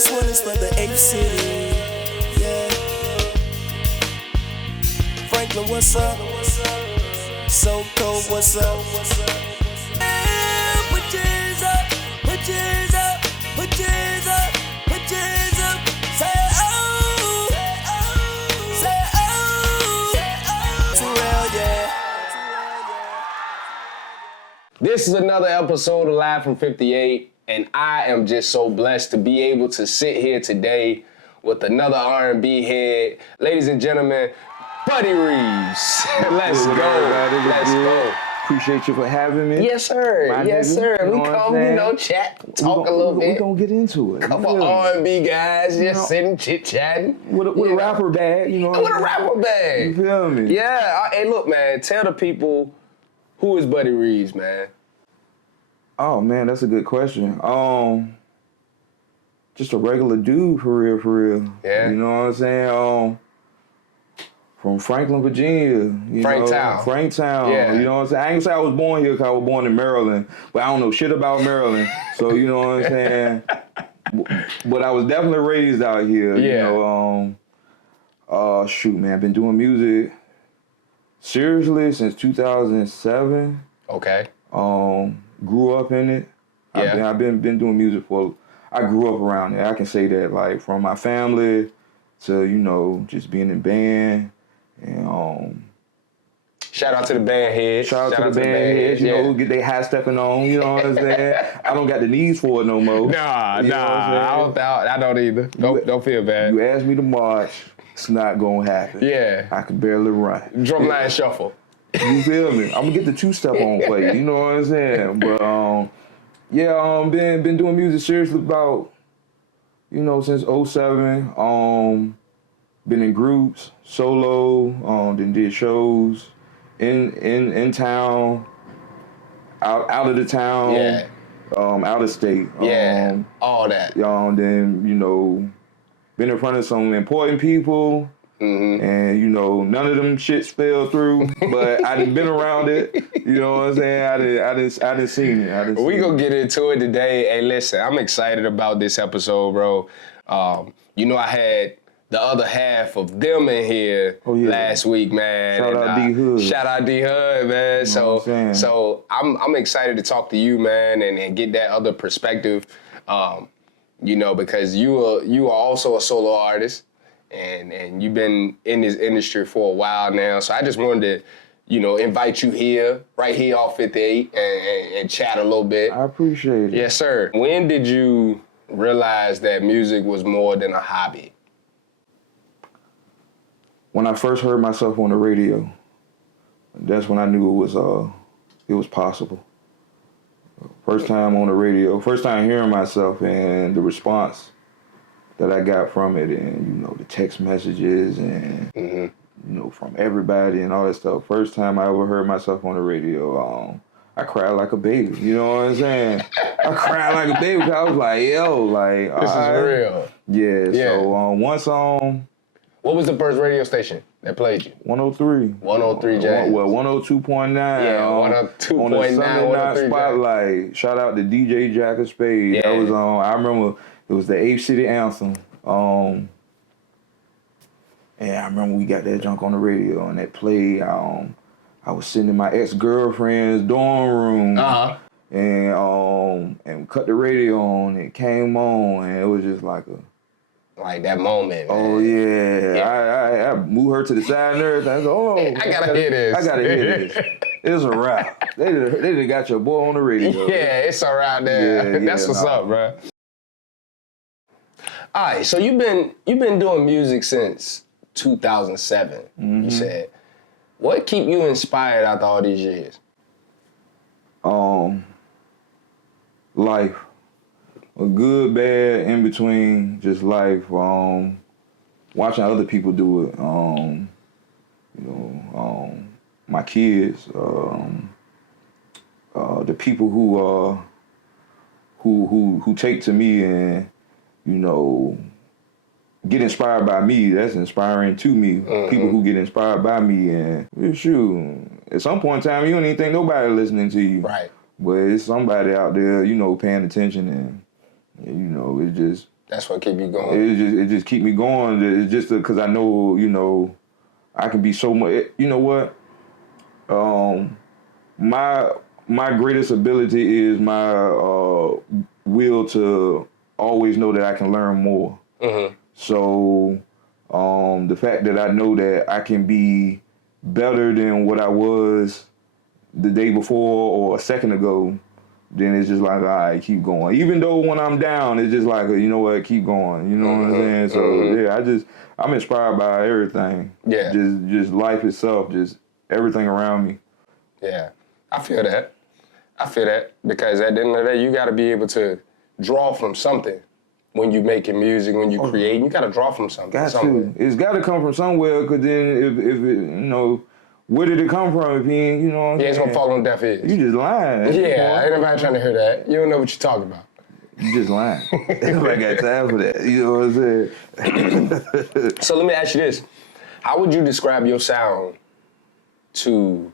This one is for the 8th city. Yeah. Franklin, what's up? So cold, what's up? Put yours up, put yours up, put yours up, put yours up. Say oh, say oh, Terrel, yeah. This is another episode of Live from 58, and I am just so blessed to be able to sit here today with another R&B head. Ladies and gentlemen, Buddy Reaves. Let's go. Let's go. Appreciate you for having me. Yes, sir. Yes, sir. We come, chat, talk a little bit. We're going to get into it. Couple R&B guys just sitting, chit-chatting. With a rapper bag, you know. With a rapper bag. You feel me? Yeah. Hey, look, man, tell the people, who is Buddy Reaves, man? Oh, man, that's a good question. Just a regular dude, for real. Yeah. You know what I'm saying? From Franklin, Virginia. Franktown. Yeah. You know what I'm saying? I ain't gonna say I was born here because I was born in Maryland, but I don't know shit about Maryland. So, you know what I'm saying? But I was definitely raised out here. Yeah. You know, shoot, man, I've been doing music seriously since 2007. Okay. Grew up in it. Yeah. I've been doing music I grew up around it. I can say that, like, from my family to, you know, just being in band. And shout out to the band heads. Shout out to the band heads, you know, get they high stepping on, you know what I'm saying? I don't got the needs for it no more. Nah, I don't either. Don't feel bad. You asked me to march, it's not gonna happen. Yeah. I can barely run. Drumline shuffle. You feel me? I'm gonna get the two-step on for you, you know what I'm saying? But been doing music seriously about, you know, since 07. Been in groups, solo, then did shows in town, out of the town, out of state. All that. Then, you know, been in front of some important people. Mm-hmm. And, you know, none of them shits fell through, but I done been around it. You know what I'm saying? I done seen it. We gonna get into it today. Hey, listen, I'm excited about this episode, bro. You know, I had the other half of Thim in here last week, man. Shout out D Hudd. Shout out D Hudd, man. You know so I'm excited to talk to you, man, and get that other perspective. You know, because you are also a solo artist. And you've been in this industry for a while now, so I just wanted to, you know, invite you here, right here off 58, and chat a little bit. I appreciate it. Yes, sir. When did you realize that music was more than a hobby? When I first heard myself on the radio, that's when I knew it was possible. First time on the radio, first time hearing myself, and the response that I got from it, and, you know, the text messages and, you know, from everybody and all that stuff. First time I ever heard myself on the radio, I cried like a baby. You know what I'm saying? I cried like a baby because I was like, yo, like, this is real. Yeah. So one song. What was the first radio station that played you? 103. 103 Jazz. Well, 102.9. Yeah, 102.9. On the Sunday Night Spotlight. Shout out to DJ Jack of Spade. Yeah. That was I remember it was the 8th City Anthem. And I remember we got that junk on the radio and that played. I was sitting in my ex-girlfriend's dorm room. And cut the radio on. It came on, and it was just like that moment, man. Oh, yeah. I moved her to the side and everything. I go, I gotta hear this. I gotta hear this. It's a wrap. They done got your boy on the radio. Yeah, it's around there. That's what's up, bro. All right, so you've been doing music since 2007, you said. What keep you inspired after all these years? Life. A good, bad, in between, just life. Watching other people do it. You know, my kids, the people who take to me and, you know, get inspired by me. That's inspiring to me. People who get inspired by me, and shoot, at some point in time, you don't even think nobody listening to you. Right. But it's somebody out there, you know, paying attention, and you know, it just That's what keep you going. It just keep me going. It's just because I know, you know, I can be so much. You know what? My greatest ability is my will to always know that I can learn more. Mm-hmm. So the fact that I know that I can be better than what I was the day before or a second ago, then it's just like, all right, keep going. Even though when I'm down, it's just like, you know what, keep going. You know what I'm saying? So yeah, I'm inspired by everything. Yeah. Just life itself, just everything around me. Yeah, I feel that. Because at the end of the day, you got to be able to draw from something when you making music, when you creating. You got to draw from something. It's got to come from somewhere. Because then, if it, you know, where did it come from? If he ain't, you know, it's gonna fall on deaf ears. You just lying. Yeah, ain't nobody trying to hear that. You don't know what you're talking about. You just lying. Nobody got time for that. You know what I'm saying? So let me ask you this: how would you describe your sound to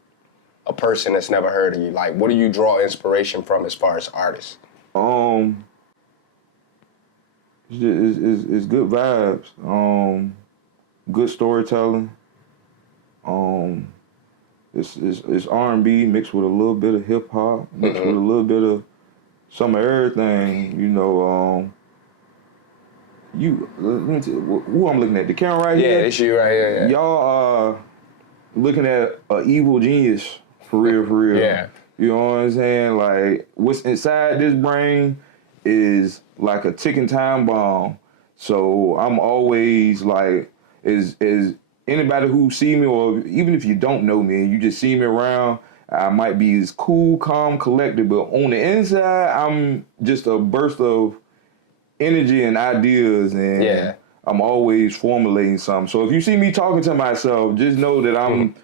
a person that's never heard of you? Like, what do you draw inspiration from as far as artists? It's good vibes. Good storytelling. It's R&B mixed with a little bit of hip hop, mixed with a little bit of some of everything. You know, who I'm looking at? The camera right here. Yeah, it's you right here. Yeah. Y'all are looking at an evil genius for real. Yeah. You know what I'm saying? Like, what's inside this brain is like a ticking time bomb. So I'm always like, is anybody who see me, or even if you don't know me, you just see me around, I might be as cool, calm, collected, but on the inside, I'm just a burst of energy and ideas, and I'm always formulating something. So if you see me talking to myself, just know that I'm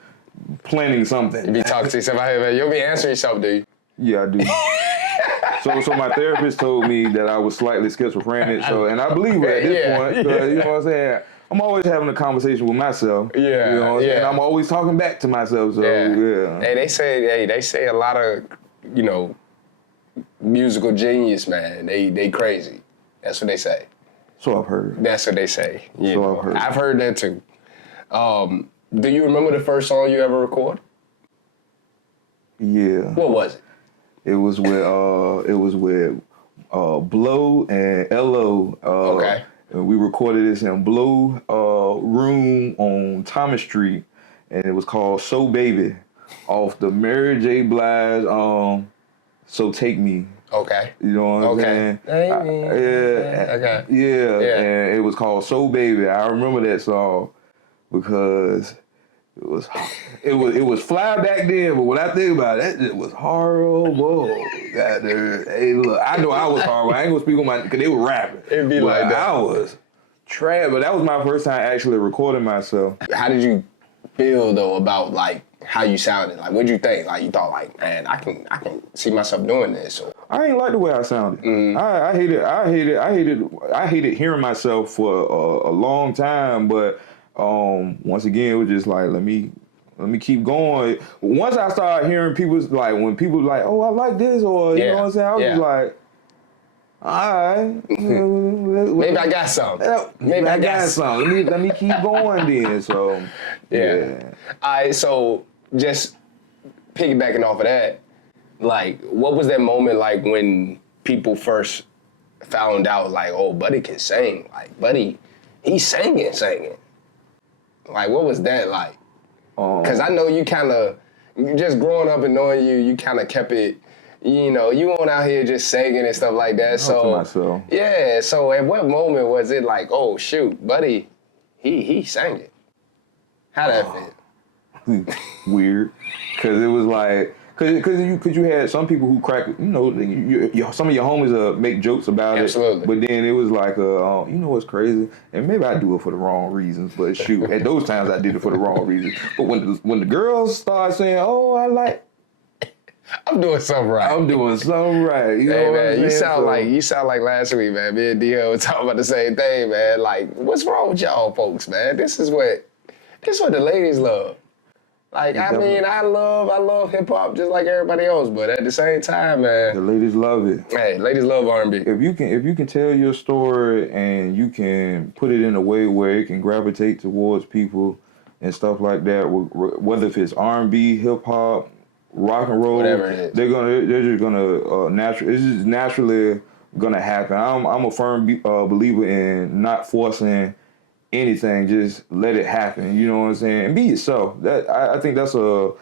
planning something. You be talking to yourself out here, man. You'll be answering yourself, do you? Yeah, I do. So my therapist told me that I was slightly schizophrenic, and I believe it at this point. You know what I'm saying? I'm always having a conversation with myself. Yeah, you know what I'm saying? I'm always talking back to myself. So yeah. Hey, they say a lot of, you know, musical genius, man. They crazy. That's what they say. So I've heard. That's what they say. So I've heard. I've heard that too. Do you remember the first song you ever recorded? Yeah. What was it? It was with Blow and L.O. Okay. And we recorded this in Blow room on Thomas Street, and it was called So Baby, off the Mary J. Blige So Take Me. Okay. You know what I'm saying? Okay. Yeah, and it was called So Baby. I remember that song because it was fly back then, but when I think about it, it was horrible. Goddamn. Hey, look, I know I was horrible. I ain't gonna speak on because they were rapping. It'd be like that. I was trash, but that was my first time actually recording myself. How did you feel though about like how you sounded? Like, what'd you think? Like, you thought like, man, I can see myself doing this. Or... I ain't like the way I sounded. I hated hearing myself for a long time, but. Once again, it was just like, let me keep going. Once I started hearing people's like, when people were like, oh, I like this, or you know what I'm saying, I was just like, all right, maybe I got something. Maybe I got something. Let me keep going then. So yeah. All right. So just piggybacking off of that, like, what was that moment like when people first found out, like, oh, Buddy can sing, like, Buddy, he's singing. Like, what was that like? Because I know you kind of, just growing up and knowing you kind of kept it, you know, you weren't out here just singing and stuff like that. So, yeah, so at what moment was it like, oh, shoot, Buddy, he sang it? How'd that feel? Weird, because it was like, because you had some people who crack, you know, some of your homies make jokes about it. But then it was like, you know what's crazy? And maybe I do it for the wrong reasons, but shoot, at those times I did it for the wrong reasons. But when the girls start saying, oh, I'm doing something right. You know hey, man, you sound like last week, man. Me and D.O. were talking about the same thing, man. Like, what's wrong with y'all folks, man? This is what the ladies love. Like, I mean, I love hip hop just like everybody else, but at the same time, man, The ladies love it. hey, ladies love R&B. If you can tell your story and you can put it in a way where it can gravitate towards people and stuff like that, whether if it's R&B, hip hop, rock and roll, whatever it is, they're just gonna it's just naturally gonna happen. I'm a firm believer in not forcing anything, just let it happen. You know what I'm saying? And be yourself. That I think that's the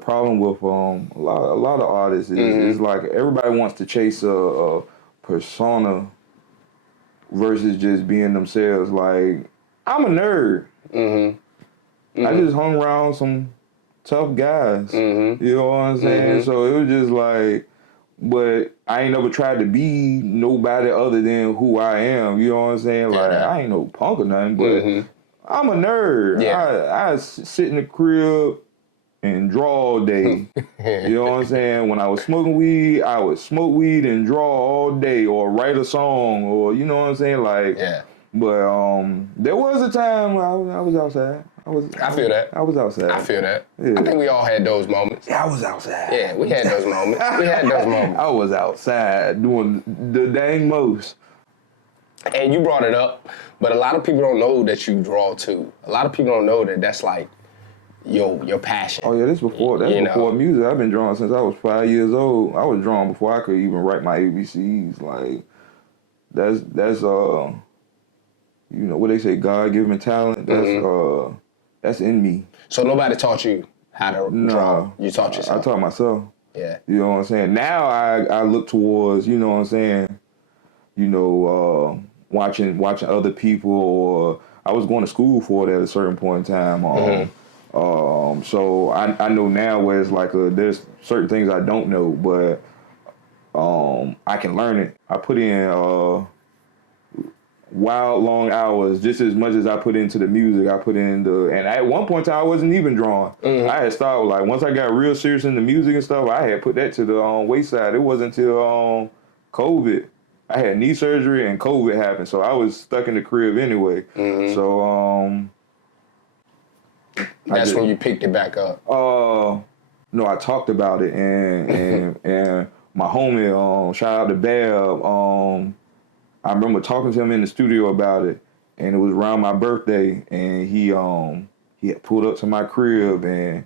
problem with a lot of artists is like everybody wants to chase a persona versus just being themselves. Like, I'm a nerd. I just hung around some tough guys. You know what I'm saying? So it was just like, but I ain't never tried to be nobody other than who I am. You know what I'm saying? Like, I ain't no punk or nothing, but I'm a nerd. Yeah. I sit in the crib and draw all day. You know what I'm saying? When I was smoking weed, I would smoke weed and draw all day, or write a song, or you know what I'm saying? Like, but there was a time I was outside. I feel that. I was outside. I feel that. Yeah. I think we all had those moments. I was outside. Yeah, we had those moments. I was outside doing the dang most. And you brought it up, but a lot of people don't know that you draw too. A lot of people don't know that that's like your passion. Oh yeah, that's before music. I've been drawing since I was 5 years old. I was drawing before I could even write my ABCs. Like, that's you know what they say, God-given talent. That's in me. So nobody taught you how to draw? You taught yourself? I taught myself. Yeah. You know what I'm saying? Now I look towards, you know what I'm saying, you know, watching other people, or I was going to school for it at a certain point in time. So I know now where it's like there's certain things I don't know, but I can learn it. I put in wild long hours, just as much as I put into the music. I put in and at one point in time I wasn't even drawing. I had started, like, once I got real serious in the music and stuff, I had put that to the wayside. It wasn't until COVID. I had knee surgery and COVID happened, so I was stuck in the crib anyway. So that's when you picked it back up. No, I talked about it, and my homie, shout out to Bab, I remember talking to him in the studio about it, and it was around my birthday, and he had pulled up to my crib, and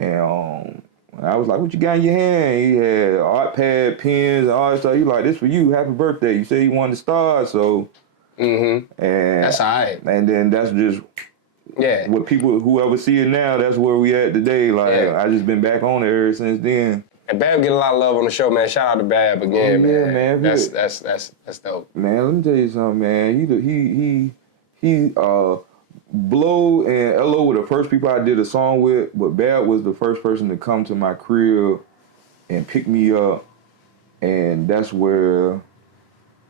I was like, "What you got in your hand?" He had art pad, pens, and all that stuff. He like, "This for you, happy birthday." You said you wanted to start, so and that's all right. And then that's just what people, whoever see it now, that's where we at today. Like, I just been back on it ever since then. And Bab get a lot of love on the show, man. Shout out to Bab again, man. That's dope. Man, let me tell you something, man. He Blow and LO were the first people I did a song with, but Bab was the first person to come to my crib and pick me up, and that's where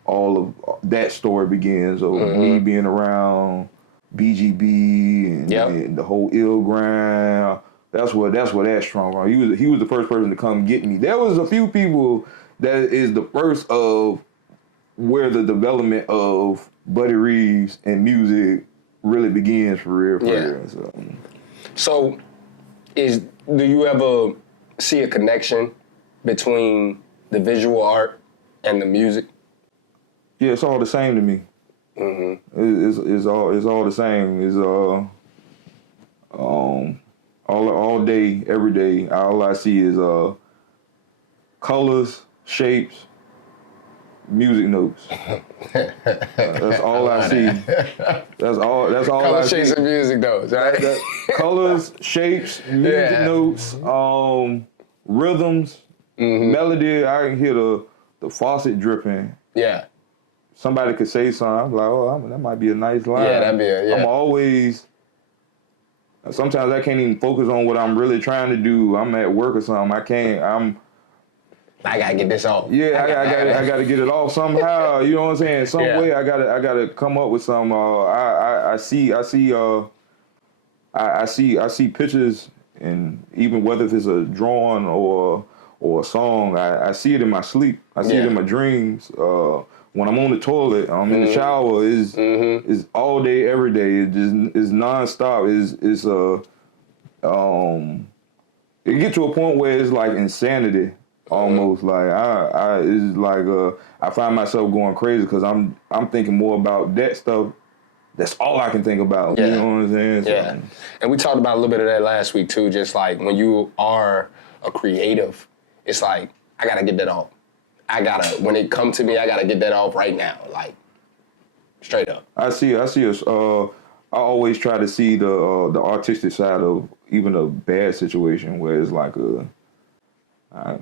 all of that story begins. Of me being around BGB and the whole ill grind. That's where that's strong from. He was the first person to come get me. There was a few people that is the first of where the development of Buddy Reaves and music really begins for real. So do you ever see a connection between the visual art and the music? Yeah, it's all the same to me. It's all the same. It's all day, every day. All I see is colors, shapes, music notes. That's all I see. That's all colors, I see. shapes, and music notes, right? Colors, shapes, music notes, rhythms, melody. I can hear the faucet dripping. Yeah. Somebody could say something. I'm like, oh, that might be a nice line. Yeah, that'd be I'm always. Sometimes I can't even focus on what I'm really trying to do. I'm at work or something. I gotta get this off. Yeah, I gotta get it off somehow. You know what I'm saying? Some way I gotta come up with some. I see pictures, and even whether if it's a drawing or a song, I see it in my sleep. I see it in my dreams. When I'm on the toilet, I'm in the shower. Is all day, every day. It just is nonstop. it get to a point where it's like insanity almost. Like I it's like I find myself going crazy because I'm thinking more about that stuff. That's all I can think about. Yeah. You know what I'm saying? Yeah. So, And we talked about a little bit of that last week too. Just like when you are a creative, it's like I gotta get that off. When it comes to me, I gotta get that off right now. Like straight up. I see us. I always try to see the artistic side of even a bad situation where it's like I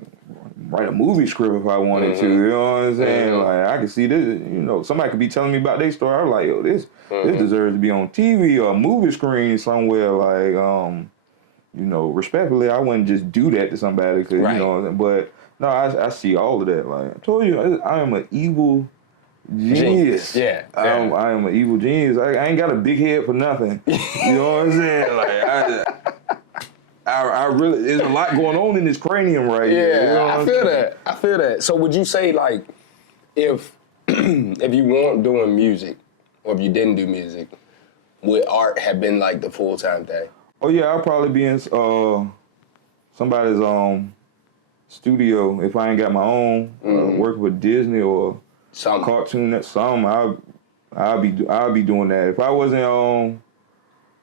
write a movie script if I wanted to. You know what I'm saying? Like I can see this. You know, somebody could be telling me about their story. I'm like, yo, this deserves to be on TV or a movie screen somewhere. Like, you know, respectfully, I wouldn't just do that to somebody. Cause, right. You know, but no, I see all of that. Like I told you, I am an evil genius. Yeah. I am an evil genius. I ain't got a big head for nothing. You know what I'm saying? Like I really, there's a lot going on in this cranium right here. Yeah, You know I feel that. So would you say like if if you weren't doing music or if you didn't do music, would art have been like the full-time thing? Oh yeah, I'll probably be in somebody's studio if I ain't got my own. Work with Disney or Some cartoon. I'll be doing that. If I wasn't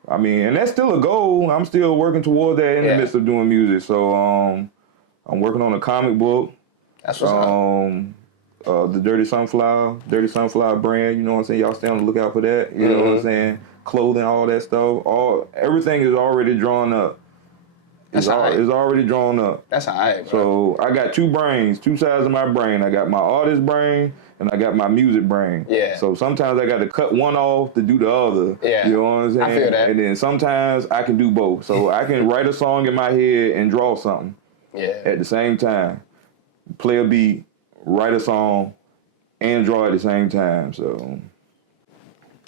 I mean, and that's still a goal. I'm still working towards that in the midst of doing music. So I'm working on a comic book. That's what's up. The Dirty Sunflower brand. You know what I'm saying? Y'all stay on the lookout for that. You know what I'm saying? Clothing, all that stuff. Everything is already drawn up. It's already drawn up. That's all right, bro. So I got two sides of my brain. I got my artist brain and I got my music brain. Yeah. So sometimes I got to cut one off to do the other. Yeah. You know what I'm saying? I feel that. And then sometimes I can do both. So I can write a song in my head and draw something. Yeah. At the same time. Play a beat, write a song, and draw at the same time. So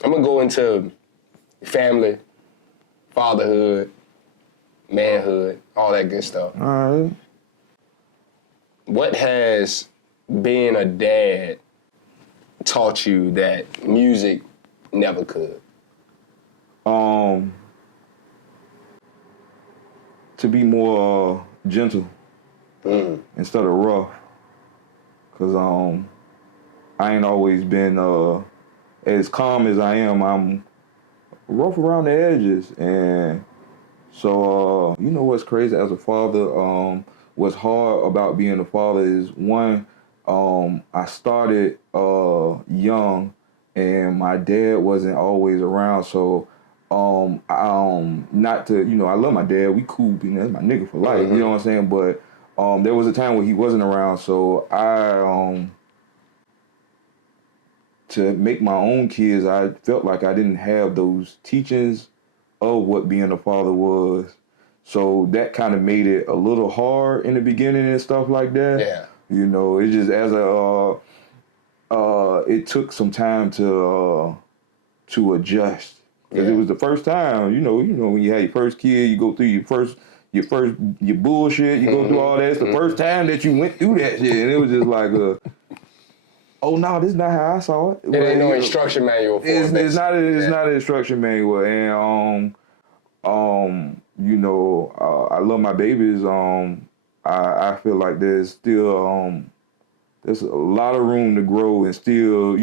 I'm gonna go into family, fatherhood, manhood, all that good stuff. all right. What has being a dad taught you that music never could? To be more gentle instead of rough. Cause I ain't always been as calm as I am. I'm rough around the edges, and so you know what's crazy as a father. What's hard about being a father is one. I started young, and my dad wasn't always around. So not to I love my dad. We cool, that's my nigga for life. You know what I'm saying? But there was a time where he wasn't around, so I to make my own kids, I felt like I didn't have those teachings of what being a father was. So that kind of made it a little hard in the beginning and stuff like that. Yeah. You know, it just it took some time to adjust. Because it was the first time, you know, when you had your first kid, you go through your bullshit, you go through all that. It's the first time that you went through that shit. And it was just like oh no, this is not how I saw it. There ain't no instruction manual for it. It's not an instruction manual. And you know, I love my babies. I feel like there's still there's a lot of room to grow and still,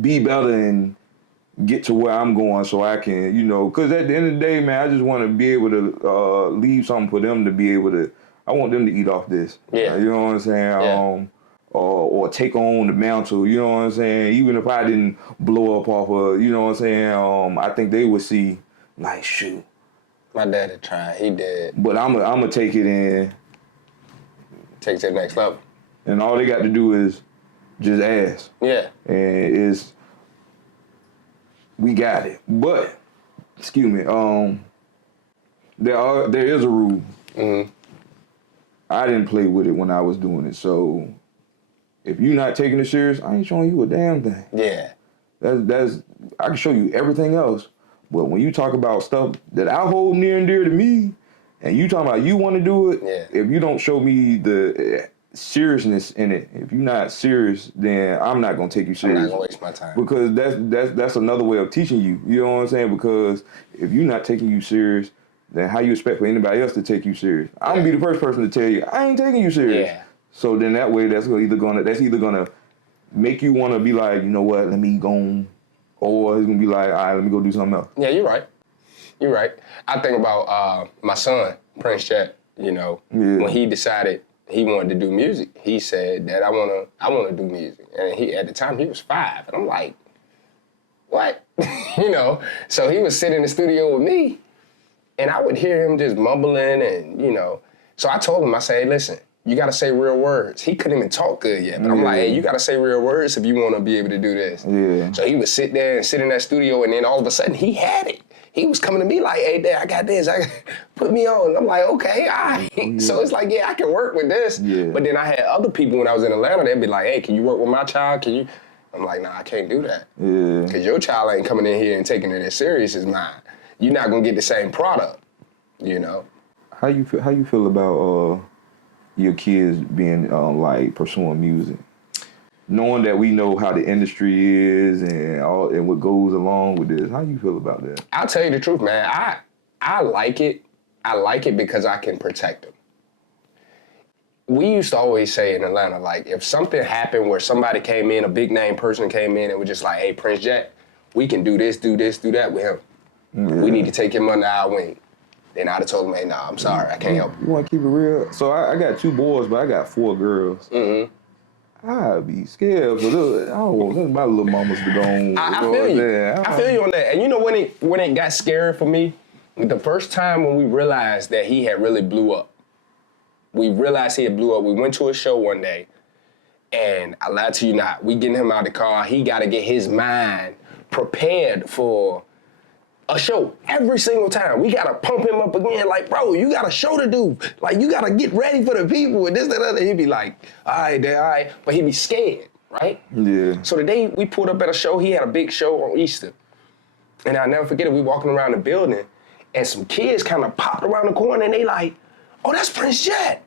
be better and get to where I'm going so I can, because at the end of the day, man, I just want to be able to leave something for them to be able to, I want them to eat off this. Yeah. You know what I'm saying? Yeah. Or take on the mantle, you know what I'm saying? Even if I didn't blow up off of, you know what I'm saying? I think they would see, like, shoot. My daddy tried, he did. But I'm gonna take it in. Take it to the next level. And all they got to do is just ask. Yeah. And we got it. But, excuse me, there is a rule. Mm-hmm. I didn't play with it when I was doing it. So if you're not taking it serious, I ain't showing you a damn thing. Yeah. That's I can show you everything else. But when you talk about stuff that I hold near and dear to me, and you talking about you want to do it, yeah. if you don't show me seriousness in it. If you're not serious, then I'm not gonna take you I'm serious. not gonna waste my time. Because that's another way of teaching you. You know what I'm saying? Because if you're not taking you serious, then how you expect for anybody else to take you serious? I'm gonna be the first person to tell you I ain't taking you serious. Yeah. So then that way that's either gonna make you want to be like, you know what, let me go, or it's gonna be like, all right, let me go do something else. Yeah, you're right. You're right. I think about my son, Prince Jett. You know, when he decided he wanted to do music, he said that I wanna do music, and at the time he was 5, and I'm like, what? You know. So he would sit in the studio with me, and I would hear him just mumbling, and you know. So I told him, I said, hey, listen, you gotta say real words. He couldn't even talk good yet, but I'm like, hey, you gotta say real words if you wanna be able to do this. Yeah. So he would sit there and sit in that studio, and then all of a sudden he had it. He was coming to me like, hey, Dad, I got this. Put me on. I'm like, okay, all right. Yeah. So it's like, yeah, I can work with this. Yeah. But then I had other people when I was in Atlanta, they'd be like, hey, can you work with my child? Can you? I'm like, nah, I can't do that. Yeah. Because your child ain't coming in here and taking it as serious as mine. You're not going to get the same product, you know? How you feel about your kids being like pursuing music? Knowing that we know how the industry is and what goes along with this, how you feel about that? I'll tell you the truth, man. I like it. I like it because I can protect them. We used to always say in Atlanta, like, if something happened where somebody came in, a big name person came in and was just like, hey, Prince Jett, we can do this, do that with him. Yeah. We need to take him under our wing. Then I'd have told him, hey, nah, I'm sorry, I can't help you. You want to keep it real? So I got 2 boys, but I got 4 girls. Mm-hmm. I'd be scared for this. I don't want my little mamas to go on. I feel you. I feel you on that. And you know when it got scary for me? The first time when we realized that he had really blew up. We realized he had blew up. We went to a show one day, and I lied to you not, we getting him out of the car. He got to get his mind prepared for a show every single time. We got to pump him up again. Like, bro, you got a show to do. Like, you got to get ready for the people and this, that, other. He'd be like, all right, Dad, all right. But he'd be scared, right? Yeah. So the day we pulled up at a show, he had a big show on Easter. And I'll never forget it. We walking around the building, and some kids kind of popped around the corner, and they like, oh, that's Prince Jett.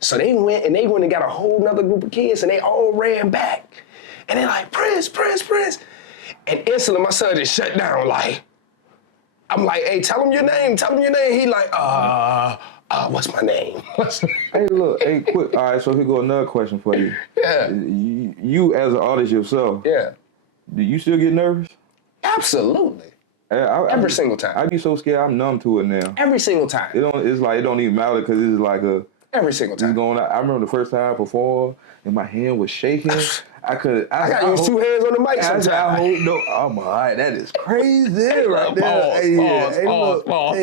So they went and got a whole nother group of kids, and they all ran back. And they like, Prince, Prince, Prince. And instantly my son just shut down like, I'm like, hey, tell him your name. He like, what's my name? Hey, look, hey, quick. All right, so here go another question for you. Yeah. You as an artist yourself. Yeah. Do you still get nervous? Absolutely. Every single time. I be so scared. I'm numb to it now. Every single time. It's like it don't even matter because it's like a. Every single time. I remember the first time I performed and my hand was shaking. I got use 2 hands on the mic sometimes. I'm all right. That is crazy right there. Pause.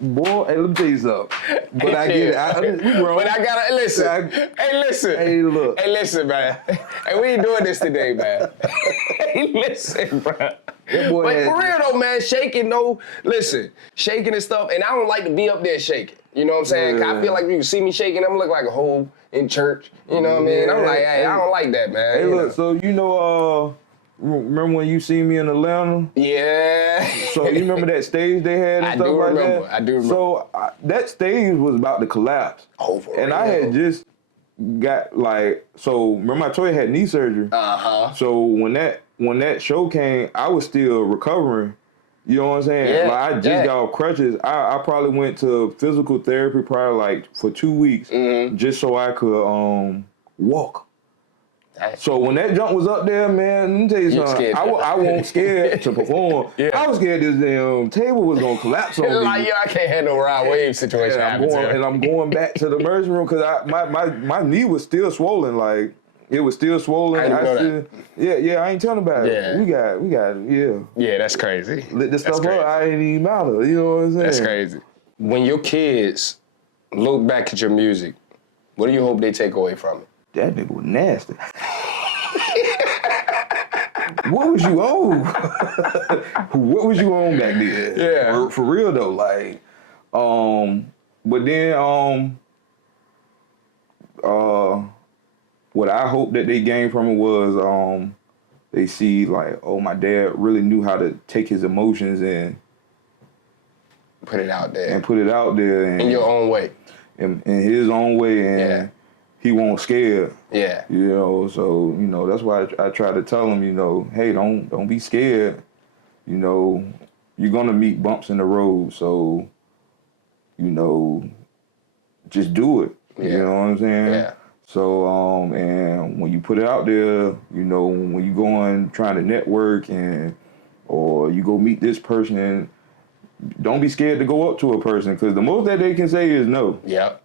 Boy, hey, let me tell you something. But I get it. We grown. But I gotta listen. Hey, look. Hey, listen, man. Hey, we ain't doing this today, man. Hey, listen, bro. But for real though, man, shaking and stuff, and I don't like to be up there shaking. You know what I'm saying? Yeah. I feel like if you see me shaking, I'm look like a hoe in church. You know what I mean? I'm like, hey, I don't like that, man. Hey, look, so remember when you see me in Atlanta? Yeah. So you remember that stage they had and stuff like that? I do remember. So that stage was about to collapse. Oh, for real? And I had just got remember I told you I had knee surgery. Uh-huh. So when that show came, I was still recovering. You know what I'm saying? Yeah, I just got off crutches. I probably went to physical therapy probably for 2 weeks just so I could walk. So when that jump was up there, man, let me tell you something. I wasn't scared to perform. Yeah. I was scared this damn table was gonna collapse on me. Like, I can't handle a Rod Wave situation. I'm going back to the emergency room because my knee was still swollen. Like, it was still swollen. I ain't telling about it. Yeah. We got, yeah. Yeah, that's crazy. Lit this stuff up, I ain't even matter. You know what I'm saying? That's crazy. When your kids look back at your music, what do you hope they take away from it? That nigga was nasty. What was you on? What was you on back then? Yeah. For real though, like, but then, what I hope that they gained from it was they see like, oh, my dad really knew how to take his emotions and put it out there. And in your own way. in his own way, and he won't scare. Yeah. You know, so you know that's why I try to tell him, you know, hey, don't be scared. You know, you're gonna meet bumps in the road, so you know, just do it. Yeah. You know what I'm saying? Yeah. So and when you put it out there, you know, when you go on trying to network or you go meet this person, and don't be scared to go up to a person, because the most that they can say is no. Yep.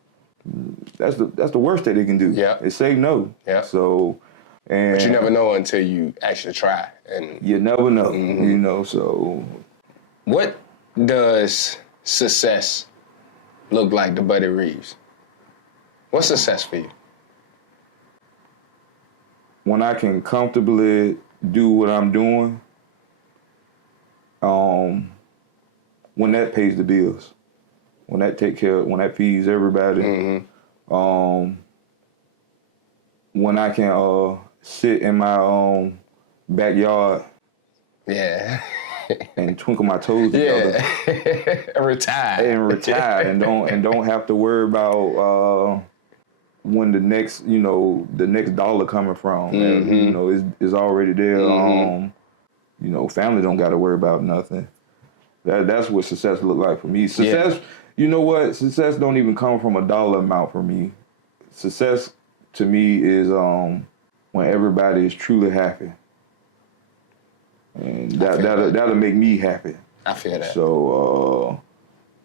That's the worst that they can do. Yeah. Is say no. Yeah. So, and but you never know until you actually try, and you never know. You know. So, what does success look like to Buddy Reaves? What's success for you? When I can comfortably do what I'm doing, when that pays the bills, when that when that feeds everybody, when I can sit in my backyard, and twinkle my toes together, retire, and don't have to worry about when the next dollar coming from, and, you know, is already there. You know, family don't got to worry about nothing. That's what success look like for me. Success, you know what? Success don't even come from a dollar amount for me. Success to me is when everybody is truly happy, and that'll make me happy. I feel that. So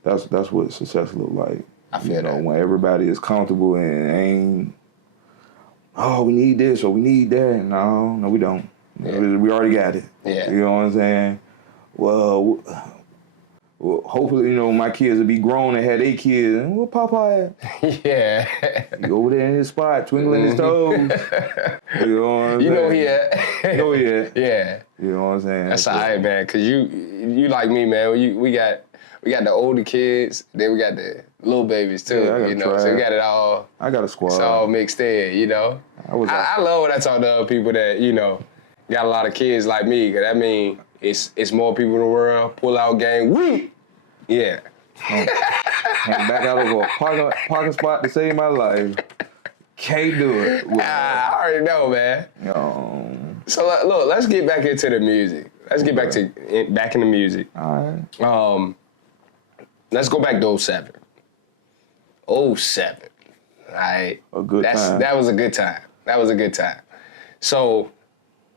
that's what success look like. I feel that. When everybody is comfortable and ain't, oh, we need this or we need that. No, we don't. Yeah. We already got it. Yeah. You know what I'm saying? Well, hopefully, you know, my kids will be grown and have their kids. And where Papa at? Yeah. He over there in his spot, twinkling his toes. You know what I'm saying? You know he at. You know he at. Yeah. You know what I'm saying? That's all right, man. Cause you like me, man. We got the older kids, then we got the little babies too. Yeah, you know, so we got it all. I got a squad. It's all mixed in, you know. I love when I talk to other people that, you know, got a lot of kids like me, cause that mean it's more people in the world. Pull out gang, woo. Yeah. Came back out of a parking spot to save my life. Can't do it. I already know, man. So look, let's get back into the music. Let's get back in the music. All right. Let's go back to 07. 07. All right. A good time. That was a good time. That was a good time. So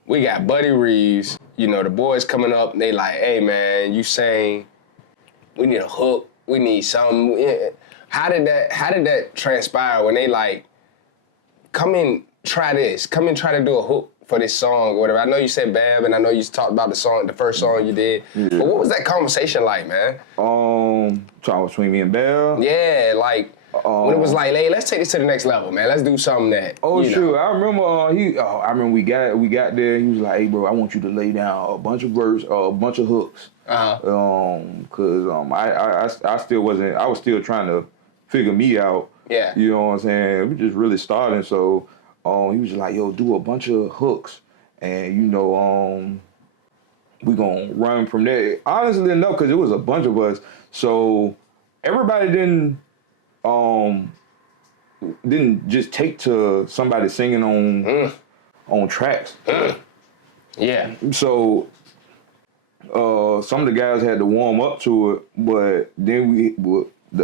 we got Buddy Reaves. You know, the boys coming up, and they like, hey, man, you saying we need a hook. We need something. How did that transpire when they like, come in, try this. Come and try to do a hook for this song or whatever. I know you said Bab, and I know you talked about the first song you did. Yeah. But what was that conversation like, man? Talking between me and Bab? Yeah, like, when it was like, hey, let's take this to the next level, man. Let's do something that, sure. I remember I remember we got there. He was like, hey, bro, I want you to lay down a bunch of a bunch of hooks. Cause I was still trying to figure me out. Yeah. You know what I'm saying? We just really starting. So he was just like, yo, do a bunch of hooks, and you know, we gonna run from there. Honestly enough, cause it was a bunch of us. So everybody didn't just take to somebody singing on tracks. Yeah. So some of the guys had to warm up to it, but then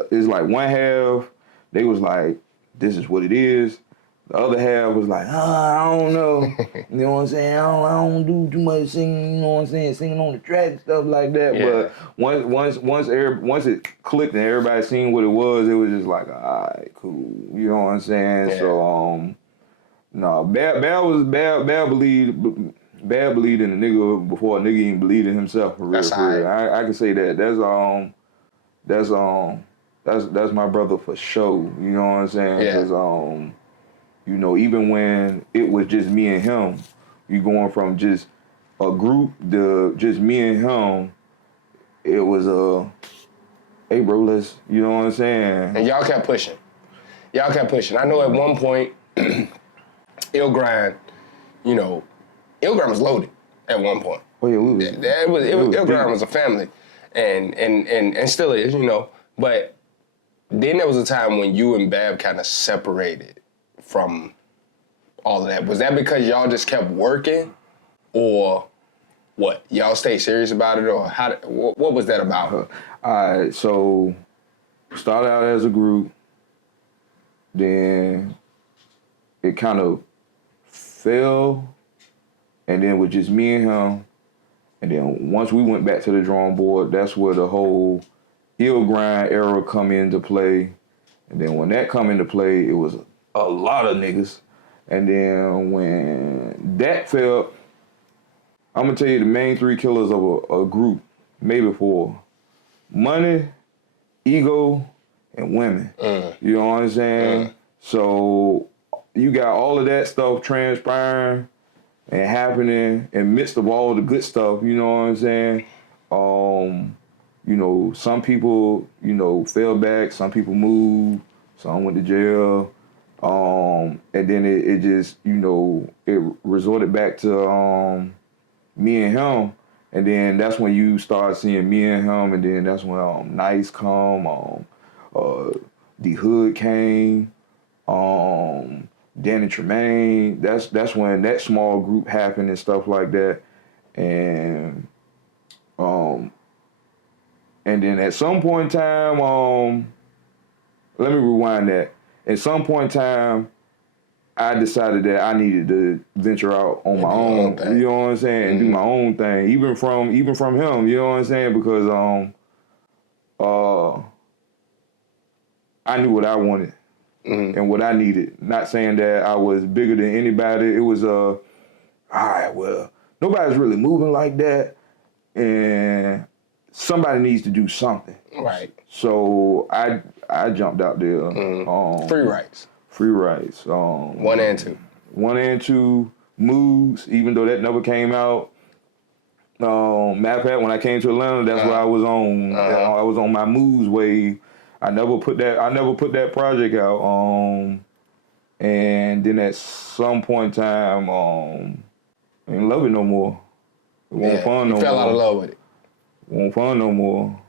it's like one half, they was like, this is what it is. The other half was like, I don't know. You know what I'm saying? I don't do too much singing, you know what I'm saying? Singing on the track and stuff like that. Yeah. But once it clicked and everybody seen what it was just like, all right, cool. You know what I'm saying? Yeah. So, no, Bad believed in the nigga before a nigga even believed in himself. For real. I can say that. That's my brother for sure. You know what I'm saying? Yeah. 'Cause, you know, even when it was just me and him, you going from just a group to just me and him, it was hey bro, let's, you know what I'm saying? And y'all kept pushing. I know at one point, Ill Grind, you know, Ill Grind was loaded at one point. Oh yeah, Ill Grind was a family, and still is, you know, but then there was a time when you and Bab kind of separated from all of that. Was that because y'all just kept working, or what? Y'all stayed serious about it, or what was that about? All right, so started out as a group, then it kind of fell, and then with just me and him, and then once we went back to the drawing board, that's where the whole Ill Grind era come into play. And then when that come into play, it was a lot of niggas. And then when that fell, I'm gonna tell you the main three killers of a group, maybe four: money, ego, and women. You know what I'm saying? So you got all of that stuff transpiring and happening in midst of all the good stuff, you know what I'm saying? You know, some people, you know, fell back, some people moved, some went to jail. And then it just, you know, it resorted back to me and him. And then that's when you start seeing me and him, and then that's when Nice come, the Hood came, Dan and Tremaine. That's when that small group happened and stuff like that. And then at some point in time, let me rewind that. At some point in time, I decided that I needed to venture out on my own. You know what I'm saying? And do my own thing, even from him. You know what I'm saying? Because I knew what I wanted and what I needed. Not saying that I was bigger than anybody. It was all right. Well, nobody's really moving like that, and somebody needs to do something. Right. So I jumped out there. Free rights. 1 and 2. 1 and 2 moves, even though that never came out. Matter of fact, when I came to Atlanta, that's what I was on. I was on my moves wave. I never put that project out. And then at some point in time, I ain't love it no more. It wasn't fun no more. Fell out of love with it. Won't fun no more.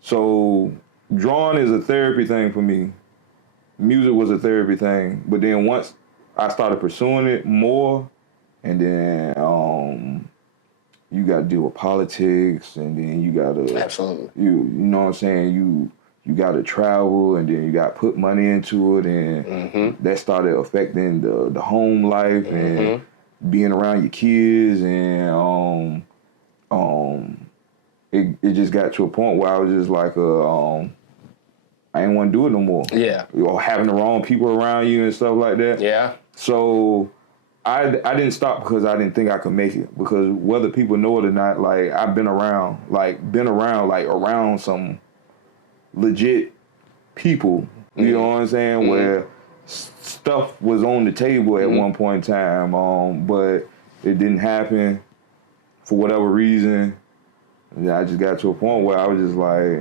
So drawing is a therapy thing for me. Music was a therapy thing. But then once I started pursuing it more, and then you got to deal with politics, and then you got to absolutely. You know what I'm saying? You got to travel, and then you got to put money into it, and that started affecting the home life and being around your kids, and it just got to a point where I was just like, I didn't want to do it no more. Yeah. Or having the wrong people around you and stuff like that. Yeah. So I didn't stop because I didn't think I could make it. Because whether people know it or not, like I've been around around some legit people. You know what I'm saying? Where stuff was on the table at one point in time, but it didn't happen for whatever reason. And I just got to a point where I was just like,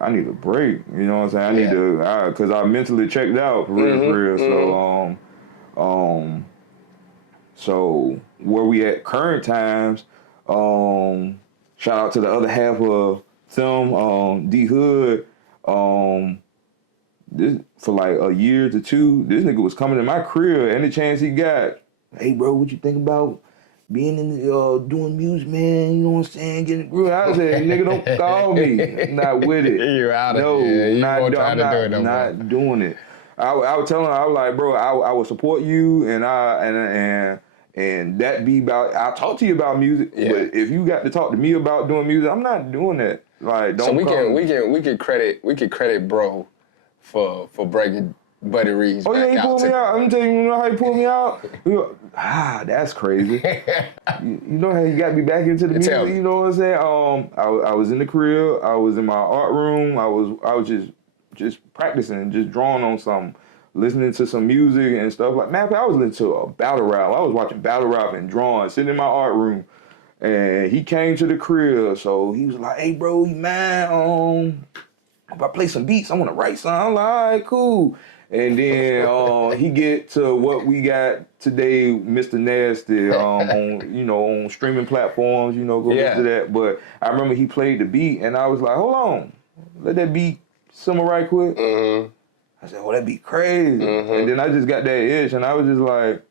I need a break. You know what I'm saying? I need to, because I mentally checked out for real. So where we at current times, shout out to the other half of Thim, D Hood. This for like a year to two, this nigga was coming to my crib any chance he got. Hey bro, what you think about being in doing music, man? You know what I'm saying? Getting groove. I said, nigga, don't call me. I'm not with it. You're out of here. I'm not doing it. I was telling him, I was like, bro, I will support you, and that be about. I'll talk to you about music, but if you got to talk to me about doing music, I'm not doing that. Like, don't. So we could credit bro for breaking Buddy Reaves. Oh yeah, he pulled me out. I'm telling you, you know how he pulled me out? That's crazy. you know how he got me back into the music? You know what I'm saying? I was in the crib. I was in my art room. I was just practicing, just drawing on something, listening to some music and stuff like. Man, I was listening to a battle rap. I was watching battle rap and drawing, sitting in my art room, and he came to the crib. So he was like, "Hey, bro, you mind? If I play some beats, I want to write something." I'm like, "All right, cool." And then he get to what we got today, Mr. Nasty, on streaming platforms, go listen to that. But I remember he played the beat, and I was like, hold on, let that beat simmer right quick. Mm-hmm. I said, oh, that beat crazy. Mm-hmm. And then I just got that itch, and I was just like,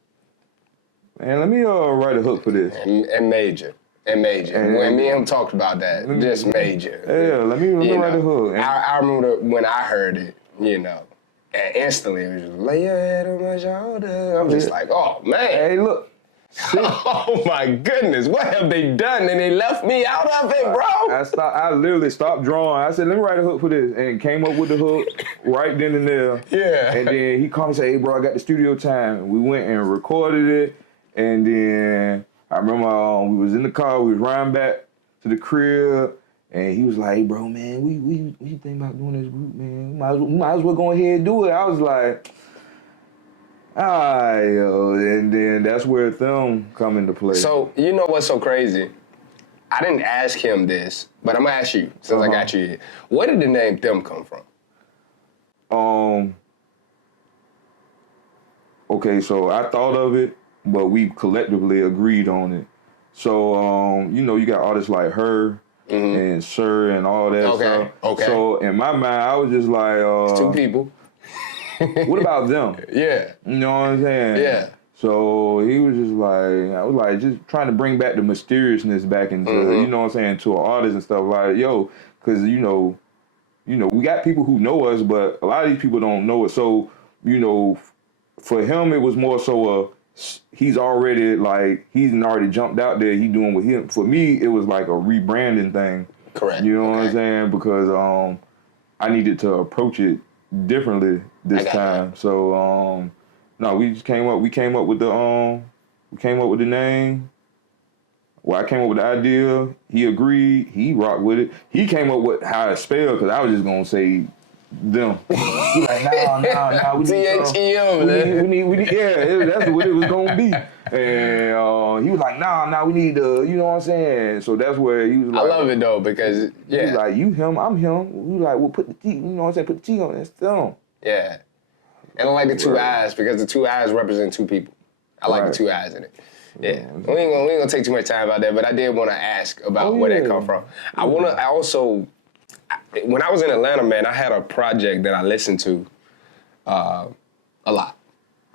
man, let me write a hook for this. And major. And when me and him talked about that, just major. Yeah, let me write a hook. I remember when I heard it, and instantly it was just, lay your head on my shoulder. I'm just like, oh, man. Hey, look. Oh, my goodness. What have they done? And they left me out of it, bro. I literally stopped drawing. I said, let me write a hook for this. And came up with the hook right then and there. Yeah. And then he called me and said, hey, bro, I got the studio time. We went and recorded it. And then I remember we was in the car. We was riding back to the crib. And he was like, hey, bro, man, we think about doing this group, man. We might as well go ahead and do it. I was like, all right, yo. And then that's where Thim come into play. So, you know what's so crazy? I didn't ask him this, but I'm going to ask you, since I got you here. Where did the name Thim come from? Okay, so I thought of it, but we collectively agreed on it. So, you got artists like her and Sir and all that stuff. Okay. So in my mind, I was just like, it's two people. What about them? Yeah. You know what I'm saying? Yeah. So he was just like, I was like, just trying to bring back the mysteriousness back into, you know what I'm saying, to an artist and stuff like, yo, because, we got people who know us, but a lot of these people don't know it. So, for him, it was more so he's already jumped out there. He doing with him. For me, it was like a rebranding thing. Correct. You know what I'm saying? Because I needed to approach it differently this time. That. So no, we came up with the name. Well, I came up with the idea. He agreed. He rocked with it. He came up with how it's spelled because I was just gonna say them. He like, nah. We need yeah, that's what it was gonna be. And he was like, nah, we need to, you know what I'm saying? So that's where he was like, I love it though because he was like, you him, I'm him. We like, well, put the T, you know what I'm saying? Put the T on it. It's them. Yeah. And I like the two eyes because the two eyes represent two people. I like the two eyes in it. Yeah, we ain't gonna take too much time about that, but I did want to ask about where that come from. When I was in Atlanta, man, I had a project that I listened to a lot,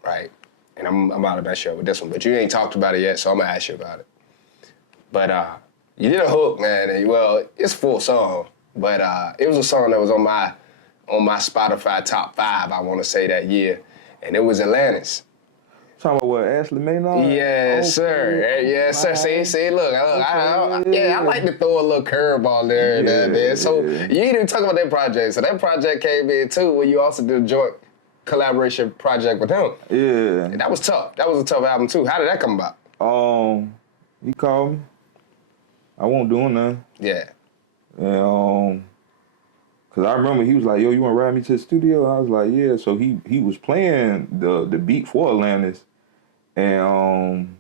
right? And I'm about to mess you up with this one, but you ain't talked about it yet, so I'm gonna ask you about it. But you did a hook, man, and it's a full song, but it was a song that was on my Spotify top 5, I want to say that year, and it was Atlantis. Talking about what, Ashley Maynard? Yes, sir. Yes, sir. See, look, I like to throw a little curveball there and there. So you didn't even talk about that project. So that project came in too, where you also did a joint collaboration project with him. Yeah. And that was tough. That was a tough album too. How did that come about? He called me. I wasn't doing nothing. Yeah. And cause I remember he was like, yo, you wanna ride me to the studio? And I was like, yeah. So he was playing the beat for Atlantis. And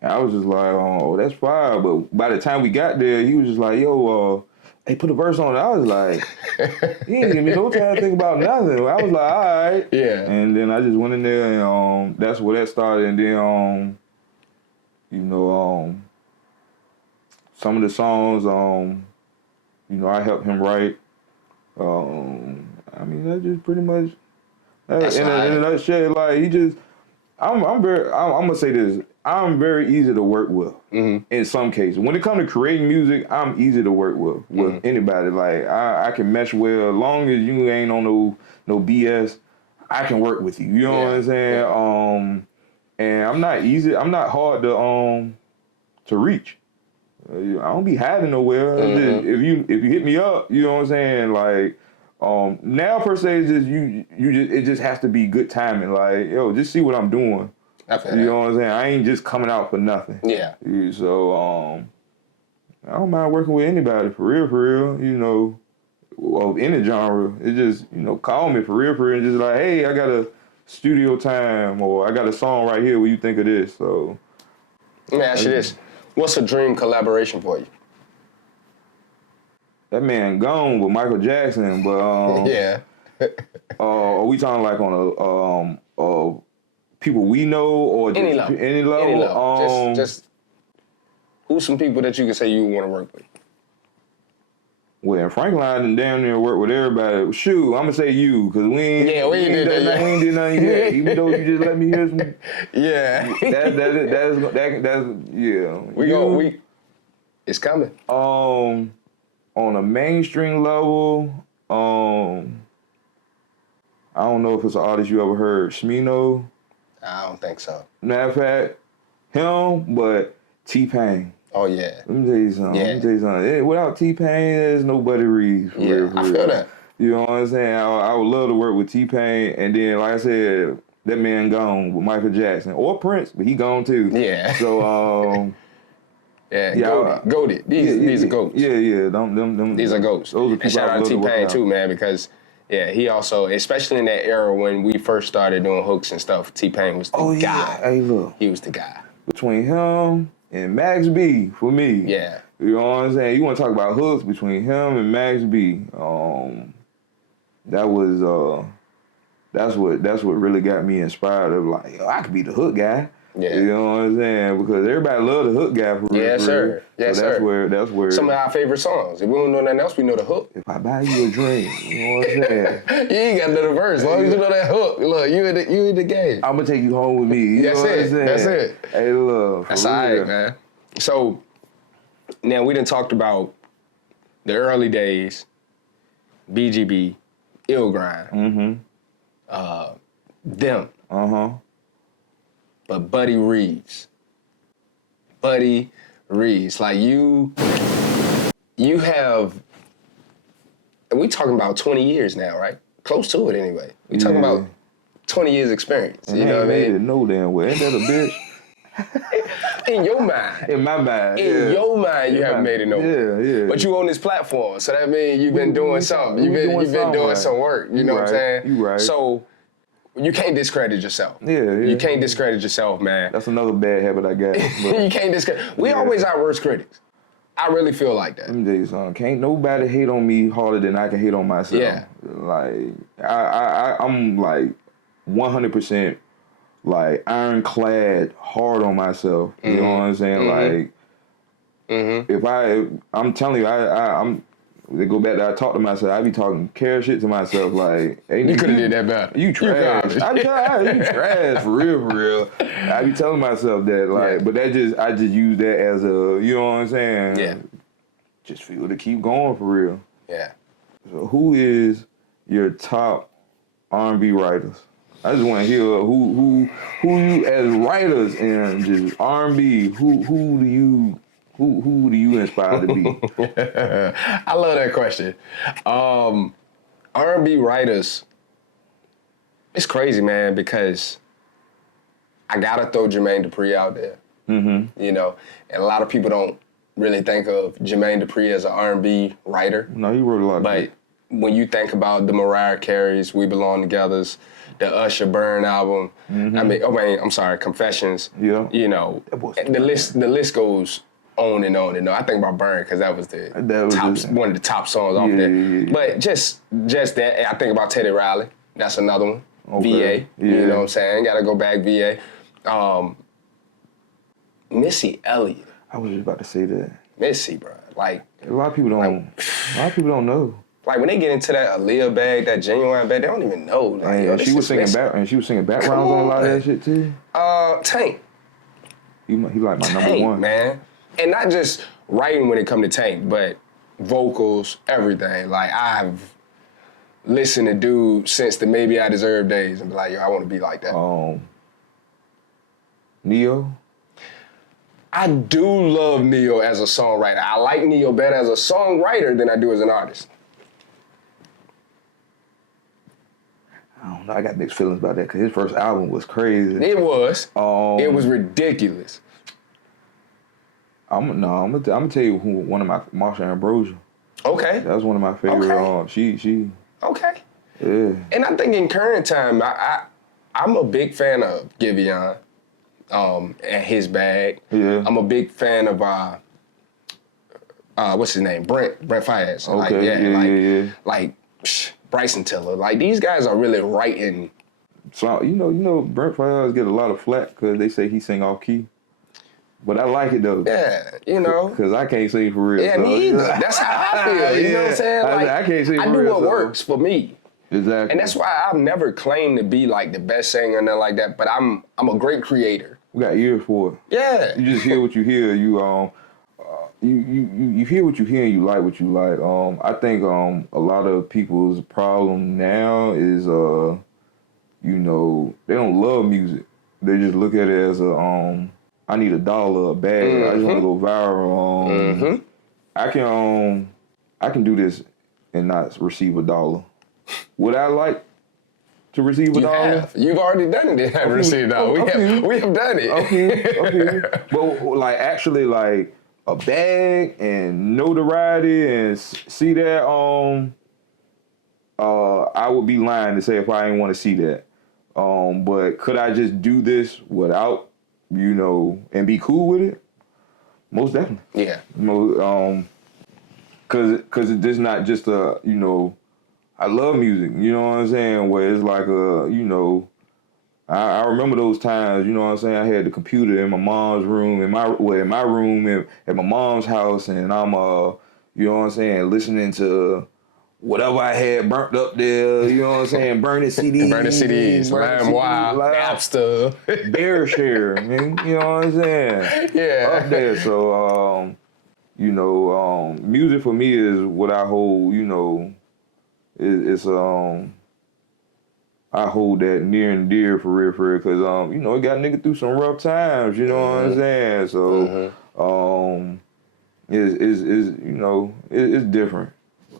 I was just like, oh, that's fine. But by the time we got there, he was just like, yo, hey, put a verse on it. I was like, he didn't give me no time to think about nothing. I was like, all right. Yeah. And then I just went in there and that's where that started. And then, some of the songs, I helped him write. That's just pretty much, in a nutshell, like, he just, I'm gonna say this. I'm very easy to work with in some cases. When it comes to creating music, I'm easy to work with anybody. Like I can mesh well as long as you ain't on no BS. I can work with you. You know what I'm saying? And I'm not hard to reach. I don't be hiding nowhere. Just, if you hit me up, you know what I'm saying? Like now per se, it's just it just has to be good timing. Like, yo, just see what I'm doing. You know what I'm saying? I ain't just coming out for nothing. Yeah. So I don't mind working with anybody for real. Of any genre. It just call me for real, and just like, hey, I got a studio time or I got a song right here. What you think of this? So let me ask you this: what's a dream collaboration for you? That man gone with Michael Jackson, but yeah. Are we talking like on a people we know or just any level? Any level. Just who's some people that you can say you want to work with? Well, Franklin done damn near work with everybody. Shoot, I'm gonna say you, cause we ain't did nothing yet. Even though you just let me hear some. Yeah. That's yeah. It's coming. On a mainstream level, I don't know if it's an artist you ever heard, Smino. I don't think so. Matter of fact, him, but T-Pain. Oh, yeah. Let me tell you something. Without T-Pain, there's no Buddy Reaves. I feel that. You know what I'm saying? I would love to work with T-Pain, and then, like I said, that man gone with Michael Jackson. Or Prince, but he gone too. Yeah. So, goated. These are goats. Yeah. These are goats. Those are people. And shout out to T-Pain too, man, because he also, especially in that era when we first started doing hooks and stuff, T-Pain was the guy. Hey, look. He was the guy. Between him and Max B, for me. Yeah. You know what I'm saying? You want to talk about hooks between him and Max B. That's what really got me inspired of like, yo, I could be the hook guy. Yeah. You know what I'm saying? Because everybody love the hook guy for real. Yes, sir. Yes, so sir. That's where some of our favorite songs. If we don't know nothing else, we know the hook. If I buy you a drink, you know what I'm saying? You ain't got to know the verse. As long as you know that hook, look, you in the game. I'm gonna take you home with me. You know what I'm saying? That's it. Hey, look. That's all right, man. So now we done talked about the early days, BGB, Ill Grind, Thim. But Buddy Reaves, like you have, and we talking about 20 years now, right? Close to it anyway. We talking about 20 years experience. You know what I mean? No damn way. Ain't that a bitch? In your mind. In my mind. In your mind, you haven't made it nowhere. Yeah. But you on this platform, so that means you've been doing something. You've been doing some work. You know what I'm saying? You right. So you can't discredit yourself. Yeah. You can't discredit yourself, man. That's another bad habit I got. You can't discredit. We always our worst critics. I really feel like that. Let me tell you something. Can't nobody hate on me harder than I can hate on myself. Yeah. Like I'm like 100% like ironclad hard on myself. You know what I'm saying? Like I'm telling you, I'm they go back to I talk to myself. I be talking care shit to myself like, hey, you could have did that better. You trash. You trash for real. I be telling myself that like, but I just use that as a, you know what I'm saying? Yeah. Just feel to keep going for real. Yeah. So who is your top R&B writers? I just want to hear who you as writers and just R&B. Who do you inspire to be? I love that question. R&B writers, it's crazy, man, because I gotta throw Jermaine Dupri out there. You know, and a lot of people don't really think of Jermaine Dupri as an R&B writer. No, he wrote a lot. But when you think about the Mariah Careys, We Belong Togethers, the Usher Burn album, I'm sorry, Confessions. Yeah. You know, the list goes on and on and on. I think about Burn because that was one of the top songs off there. Yeah. But just that, I think about Teddy Riley. That's another one. Okay. VA. You know what I'm saying? Gotta go back VA. Missy Elliott. I was just about to say that. Missy, bro. Like a lot of people don't know. Like when they get into that Aaliyah bag, that Genuine bag, they don't even know. Like, she was singing backgrounds on a lot of that shit too. Tank. He like my Tank, number one, man. And not just writing when it come to Tank, but vocals, everything. Like I've listened to dude since the Maybe I Deserve days and be like, yo, I want to be like that. Neo. I do love Neo as a songwriter. I like Neo better as a songwriter than I do as an artist. I don't know. I got mixed feelings about that because his first album was crazy. It was. It was ridiculous. I'm gonna tell you who one of my Marsha Ambrosia. Okay. That was one of my favorite. Okay. She. Okay. Yeah. And I think in current time, I'm a big fan of Giveon, and his bag. Yeah. I'm a big fan of what's his name? Brent Faiyaz. Okay. Like Bryson Tiller. Like these guys are really writing. So you know, Brent Faiyaz get a lot of flack because they say he sing off key. But I like it though. Yeah, you know. Because I can't sing for real. Yeah, me either. That's how I feel. You know what I'm saying? Like, I can't sing for real. I do what works for me. Exactly. And that's why I've never claimed to be like the best singer or nothing like that, but I'm a great creator. We got ears for it. Yeah. You just hear what you hear. You hear what you hear and you like what you like. I think a lot of people's problem now is you know, they don't love music. They just look at it as a I need $1, a bag. Mm-hmm. I just want to go viral. I can do this and not receive $1. Would I like to receive $1? You've already done it. Haven't received $1. We have done it. Okay. But like actually like a bag and notoriety and see that I would be lying to say if I didn't want to see that. But could I just do this without, you know, and be cool with it? Most definitely. Yeah. Cause it's not just a, you know, I love music, you know what I'm saying? Where it's like you know, I remember those times, you know what I'm saying? I had the computer in my mom's room, in my room, at my mom's house, and I'm, you know what I'm saying, listening to whatever I had burnt up there, you know what I'm saying? Burning CDs. LimeWire, Napster. Bear share, man, you know what I'm saying? Yeah. Up there, so, you know, music for me is what I hold, you know, it's I hold that near and dear for real, because you know, it got nigga through some rough times, you know what I'm saying? So is you know, it's different.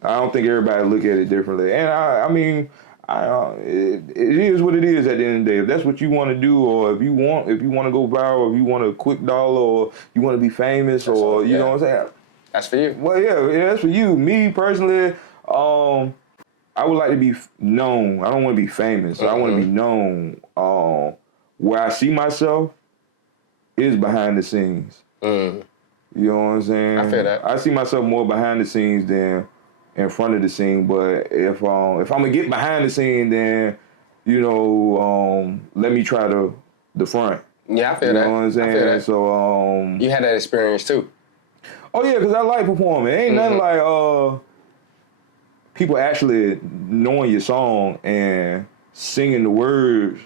I don't think everybody look at it differently, and I mean, it is what it is at the end of the day. If that's what you want to do, or if you want to go viral, if you want a quick dollar, or you want to be famous, or you know what I'm saying. That's for you. Well, yeah, that's for you. Me personally, I would like to be known. I don't want to be famous. I want to be known. Where I see myself is behind the scenes. You know what I'm saying? I feel that. I see myself more behind the scenes than in front of the scene. But if I'm gonna get behind the scene, then you know, let me try the front. Yeah, I feel that. You know what I'm saying? I feel that. So you had that experience too. Oh yeah, because I like performing. Ain't nothing like people actually knowing your song and singing the words.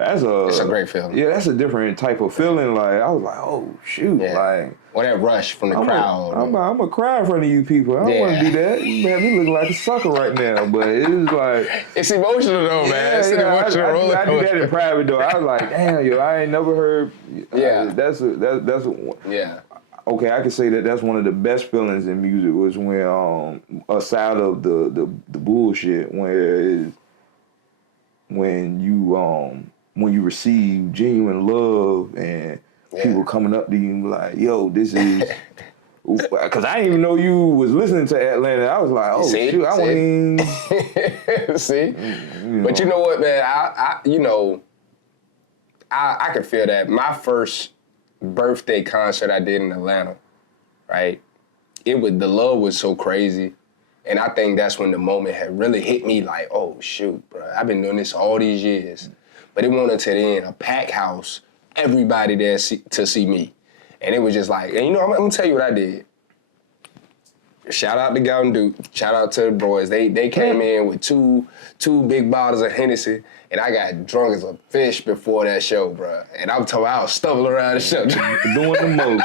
It's a great feeling. Yeah, that's a different type of feeling. Like I was like, oh shoot, like or that rush from the crowd. I'm a cry in front of you people. I don't want to do that. You have me look like a sucker right now. But it's like it's emotional though, man. It's emotional. I do that in private though. I was like, damn, yo, I ain't never heard. That's yeah. Okay, I can say that that's one of the best feelings in music was when aside of the bullshit when you receive genuine love and people coming up to you and be like, yo, this is because I didn't even know you was listening to Atlanta. I was like, oh shoot, I want to see. But you know what, man? I could feel that. My first birthday concert I did in Atlanta, right? The love was so crazy. And I think that's when the moment had really hit me like, oh shoot, bro, I've been doing this all these years. But it went until the end, a packed house, everybody there to see me. And it was just like, and you know, I'm gonna tell you what I did. Shout out to Gown Duke, shout out to the boys. They came in with two big bottles of Hennessy, and I got drunk as a fish before that show, bro. And I'm talking, I was stumbling around the show. Doing the most.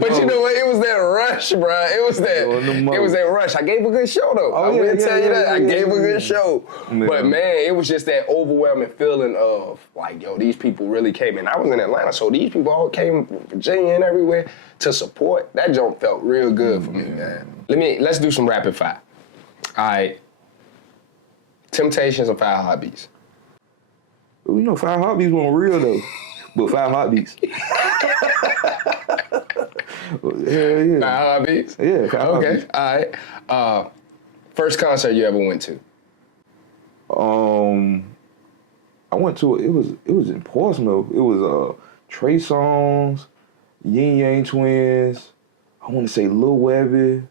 But you know what? It was that rush, bro. It was that rush. I gave a good show, though. I will tell you that. I gave a good show. Yeah. But, man, it was just that overwhelming feeling of, like, yo, these people really came in. I was in Atlanta, so these people all came from Virginia and everywhere to support. That joke felt real good for me, man. Let's do some rapid fire. All right. Temptations or 5 Heartbeats? You know, 5 Heartbeats weren't real though, but 5 Heartbeats. Hell yeah. 5 Heartbeats? Yeah, 5 Heartbeats. Okay, all right. First concert you ever went to? I went to it was in Portsmouth. It was Trey Songz, Yin Yang Twins. I want to say Lil Webby.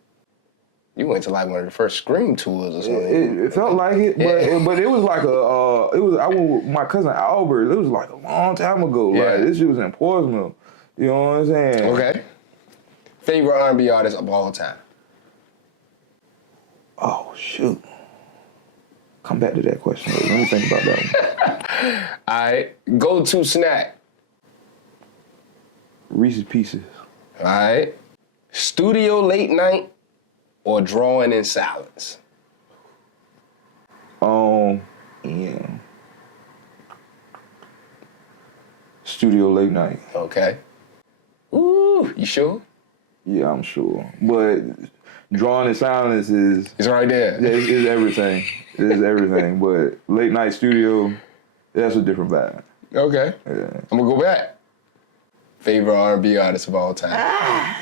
You went to like one of the first Scream tours or something. It felt like it, but it was like I went with my cousin Albert. It was like a long time ago. Yeah. Like this shit was in Portsmouth. You know what I'm saying? Okay. Favorite R&B artist of all time? Oh, shoot. Come back to that question. Let me think about that one. All right. Go-to snack? Reese's Pieces. All right. Studio late night or drawing in silence? Yeah. Studio late night. Okay. Ooh, you sure? Yeah, I'm sure. But drawing in silence is... It's right there. Yeah, it's everything. It is everything. But late night studio, that's a different vibe. Okay. Yeah. I'm gonna go back. Favorite R&B artist of all time?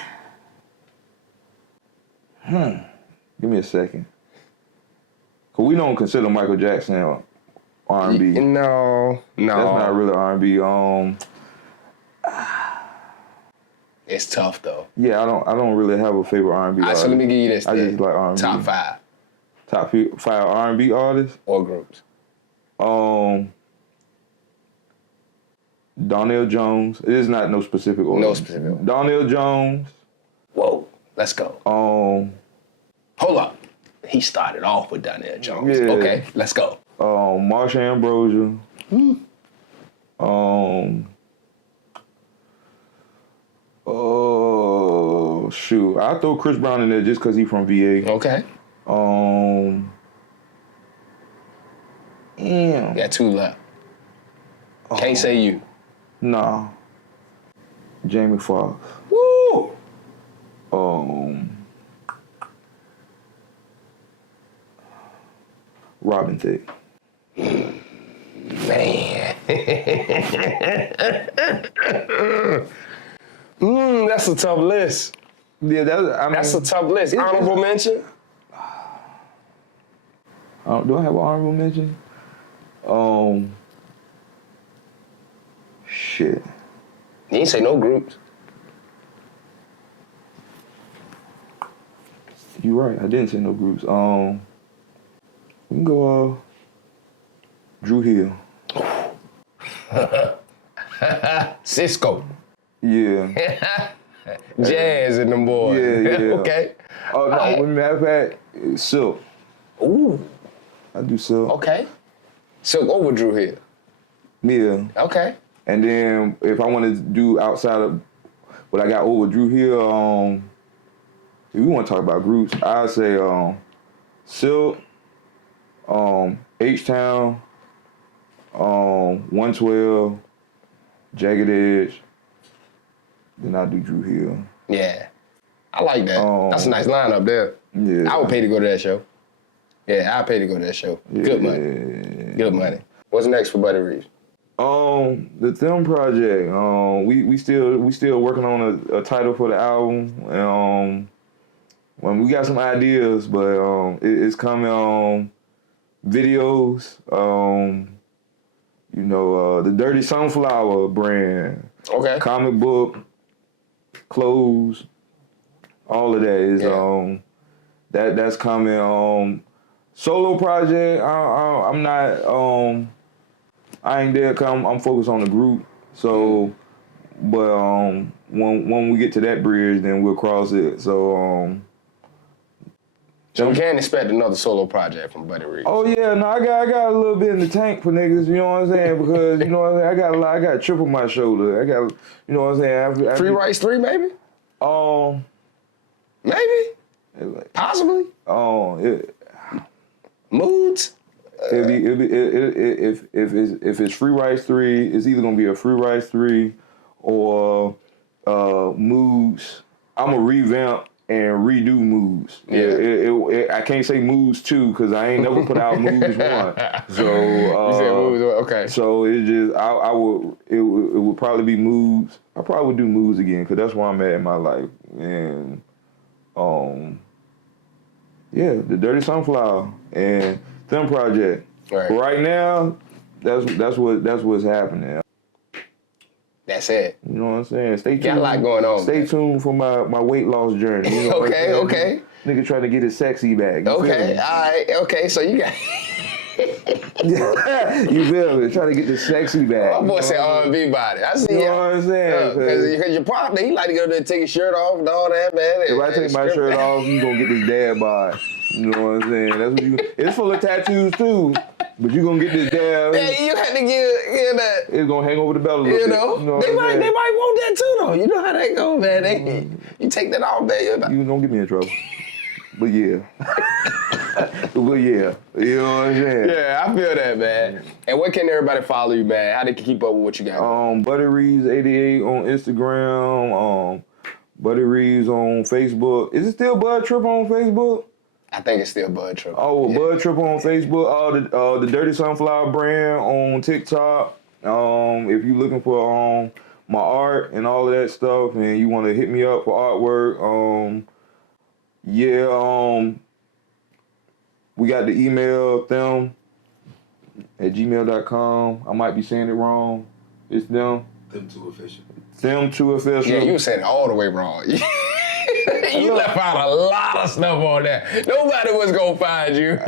Give me a second. Cause we don't consider Michael Jackson R&B. No. That's not really R&B. It's tough though. Yeah, I don't really have a favorite R&B artist. So let me give you this. I just like R&B. Top 5 Top 5 R&B artists or groups. Donnell Jones. It is not no specific order. No specific order. Donnell Jones. Whoa, let's go. Hold up. He started off with Donnell Jones. Yeah. Okay, let's go. Marsha Ambrosia. Oh shoot! I throw Chris Brown in there just because he's from VA. Okay. Damn. Got 2 left. Can't say you. Nah. Jamie Foxx. Woo! Robin Thicke. Man. That's a tough list. Yeah, That's a tough list. Honorable mention? Do I have an honorable mention? Shit. You ain't say no groups. You're right. I didn't say no groups. We can go Drew Hill. Cisco. Yeah. Jazz and them boys. Yeah. Okay. Oh, no, as a matter of fact, Silk. Ooh. I do Silk. Okay. Silk over Drew Hill. Yeah. Okay. And then if I want to do outside of what I got over Drew Hill, if we want to talk about groups, I'd say Silk, H-Town, 112, Jagged Edge. Then I do Drew Hill. Yeah. I like that. That's a nice lineup there. Yeah. I would pay to go to that show. Yeah, I'd pay to go to that show. Yeah. Good money. Good money. What's next for Buddy Reaves? The Thim project. We still working on a title for the album. When we got some ideas, but it's coming. Videos. The Dirty Sunflower brand. Okay. Comic book, clothes, all of that is that's coming. Solo project. I'm not. I ain't there. I'm focused on the group. So, but when we get to that bridge, then we'll cross it. So So we can expect another solo project from Buddy Reaves. Oh yeah, no, I got a little bit in the tank for niggas. You know what I'm saying? Because you know what I'm saying. I got a chip on my shoulder. I got, you know what I'm saying. Free Rights 3, maybe. Maybe. Possibly. Moods. If it's Free Rights 3, it's either gonna be a Free Rights 3 or Moods. I'm gonna revamp and redo Moods. Yeah. I can't say Moods 2 because I ain't never put out Moods 1. So you said Moods, okay. So it just it would probably be Moods. I probably would do Moods again because that's where I'm at in my life. And the Dirty Sunflower and Thim project. Right now, that's what's happening. That's it. You know what I'm saying? Stay tuned. Got a lot going on. Stay tuned for my weight loss journey. You know okay. Nigga trying to get his sexy back. Okay, all right. Okay, so you got You feel me? Trying to get the sexy back. My boy said R&B body. I see You know what I'm saying? Because your partner, he like to go there and take his shirt off and all that, man. If I take my shirt off, you gonna get this dad bod. You know what I'm saying? That's what you. It's full of tattoos too, but you gonna get this dad. Yeah, you had to get that. It's gonna hang over the belt a little You bit. know, You know they what I'm saying? might want that too, though. You know how that go, man. You take that off, man. You don't get me in trouble. But yeah. But yeah. You know what I'm saying? Yeah, I feel that, man. And where can everybody follow you, man? How they can keep up with what you got? Buddy Reaves 88 on Instagram. Buddy Reaves on Facebook. Is it still Bud Trip on Facebook? I think it's still Bud Trip. Oh, yeah. Bud Trip on Facebook. The Dirty Sunflower brand on TikTok. If you're looking for my art and all of that stuff, and you want to hit me up for artwork, we got the email Thim at gmail.com. I might be saying it wrong. It's Thim. Thim2Official. Thim2Official. Yeah, you were saying it all the way wrong. You left out a lot of stuff on there. Nobody was gonna find you.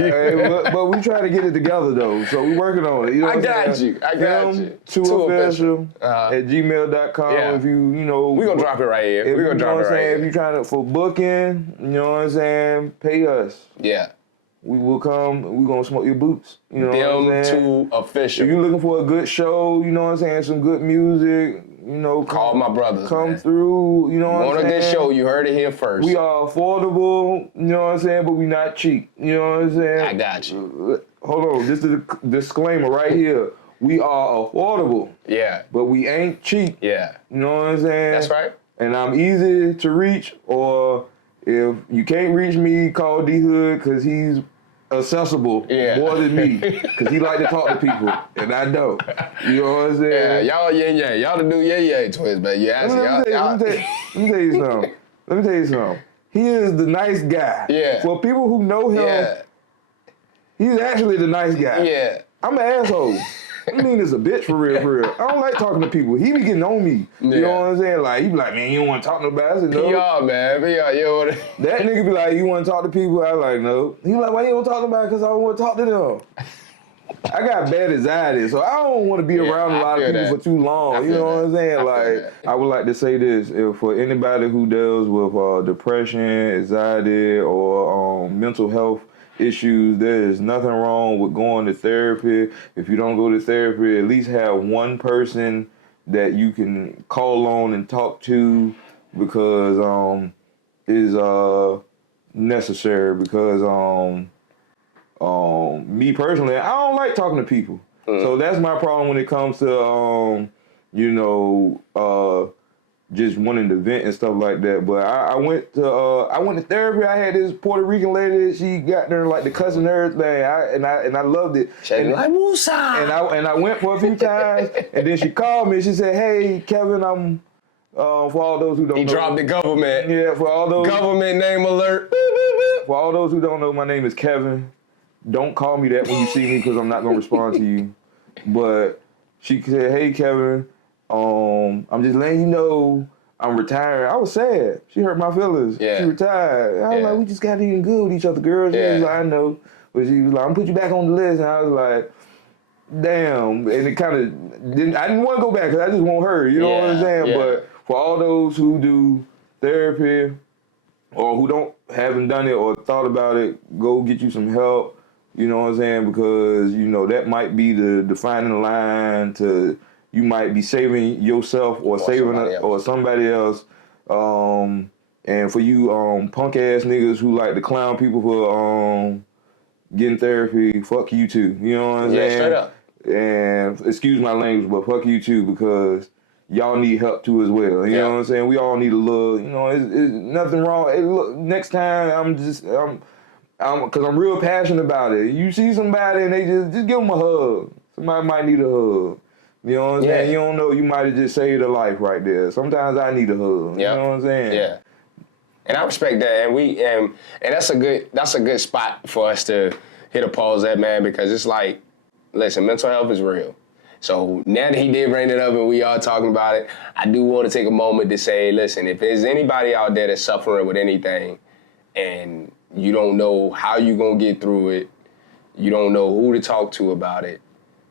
but we try to get it together though, so we working on it. You know I got you. Thim2Official at gmail.com. Yeah. If you we gonna drop it right here. We gonna drop it right here. If you trying to for booking, you know what I'm saying, pay us. Yeah. We will come. We gonna smoke your boots. You know what I'm saying? Thim2Official. If you're looking for a good show, you know what I'm saying, some good music, you know, call my brothers. Come man. through. You know what I'm saying? Want a good show? You heard it here first. We are affordable. You know what I'm saying, but we not cheap. You know what I'm saying? I got you. Hold on. This is a disclaimer right here. We are affordable. Yeah. But we ain't cheap. Yeah. You know what I'm saying? That's right. And I'm easy to reach, or if you can't reach me, call D Hood because he's accessible more than me, because he like to talk to people, and I don't. You know what I'm saying? Yeah, y'all yin-yang. Y'all the new yin-yang twins, man. You ask Let me tell you something. He is the nice guy. Yeah. For people who know him, he's actually the nice guy. Yeah. I'm an asshole. I mean, it's a bitch for real, for real. I don't like talking to people. He be getting on me. You know what I'm saying? Like, he be like, man, you don't want to talk to nobody? I said, no. PR, man. PR, you know That nigga be like, you want to talk to people? I like, no. He like, why you don't talk to nobody? Because I don't want to talk to them. I got bad anxiety, so I don't want to be around a lot of people for too long. You know what I'm saying? Like, I would like to say this. If for anybody who deals with depression, anxiety, or mental health issues, there is nothing wrong with going to therapy. If you don't go to therapy, at least have one person that you can call on and talk to, because is necessary. Because me personally, I don't like talking to people. So that's my problem when it comes to just wanting to vent and stuff like that. But I went to therapy. I had this Puerto Rican lady. She got there like the cussing and everything. I loved it. And like Musa. And I went for a few times. And then she called me. She said, "Hey, Kevin, I'm for all those who don't know." He dropped the government. Yeah, for all those government name alert. For all those who don't know, my name is Kevin. Don't call me that when you see me, because I'm not gonna respond to you. But she said, "Hey, Kevin. I'm just letting you know I'm retiring." I was sad. She hurt my feelings. Yeah. She retired. I was like, we just got even good with each other, girls. She was like, I know. But she was like, I'm gonna put you back on the list. And I was like, damn. And it kind of I didn't want to go back because I just want her. You know what I'm saying? Yeah. But for all those who do therapy or who haven't done it or thought about it, go get you some help. You know what I'm saying? Because, that might be the defining line to, you might be saving yourself or somebody else. And for you punk ass niggas who like to clown people for getting therapy, fuck you too. You know what I'm saying? Straight up. And excuse my language, but fuck you too, because y'all need help too as well. You know what I'm saying? We all need a little, it's nothing wrong. Look, next time because I'm real passionate about it. You see somebody and they just give them a hug. Somebody might need a hug. You know what I'm saying? You don't know, you might have just saved a life right there. Sometimes I need a hug. You know what I'm saying? Yeah. And I respect that. And that's a good spot for us to hit a pause at, man, because it's like, listen, mental health is real. So now that he did bring it up and we all talking about it, I do want to take a moment to say, listen, if there's anybody out there that's suffering with anything and you don't know how you're going to get through it, you don't know who to talk to about it,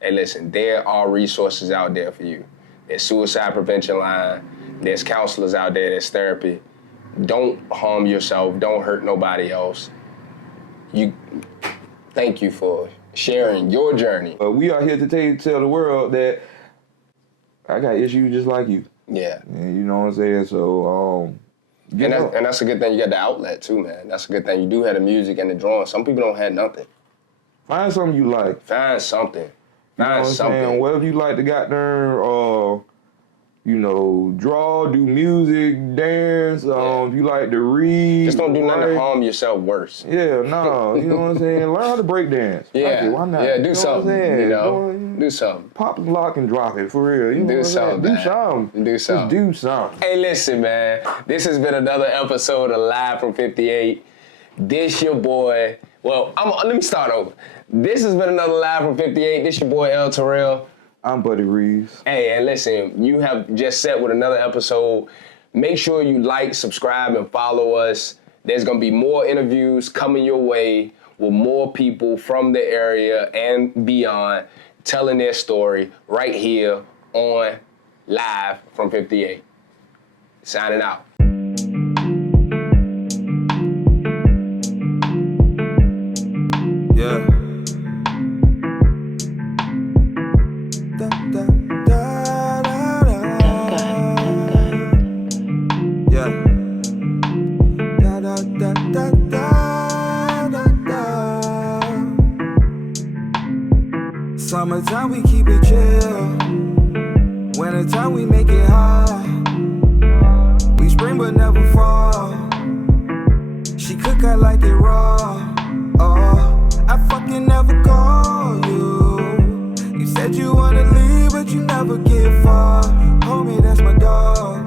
hey, listen, there are resources out there for you. There's suicide prevention line, there's counselors out there, there's therapy. Don't harm yourself, don't hurt nobody else. Thank you for sharing your journey. We are here to tell the world that I got issues just like you. Yeah. And you know what I'm saying? So, and that's a good thing you got the outlet too, man. That's a good thing. You do have the music and the drawing. Some people don't have nothing. Find something you like. Find something. You know what I'm saying? Whatever you like to got there, you know, draw, do music, dance, if you like to read. Just don't do nothing to harm yourself worse. Yeah, no, you know what I'm saying? Learn how to break dance. Yeah, why not? Yeah, do you something, you know, do something. Pop and lock and drop it, for real. You know do something, do something. Do something. Just do something. Hey, listen, man, this has been another episode of Live from 58. This your boy, well, let me start over. This has been another Live from 58. This your boy, Terrel. I'm Buddy Reaves. Hey, and listen, you have just set with another episode. Make sure you like, subscribe, and follow us. There's going to be more interviews coming your way with more people from the area and beyond telling their story right here on Live from 58. Signing out. Yeah. Summertime we keep it chill. Wintertime we make it hot. We spring but never fall. She cook, I like it raw. Oh, I fucking never call you. You said you wanna leave but you never get far. Homie, that's my dog.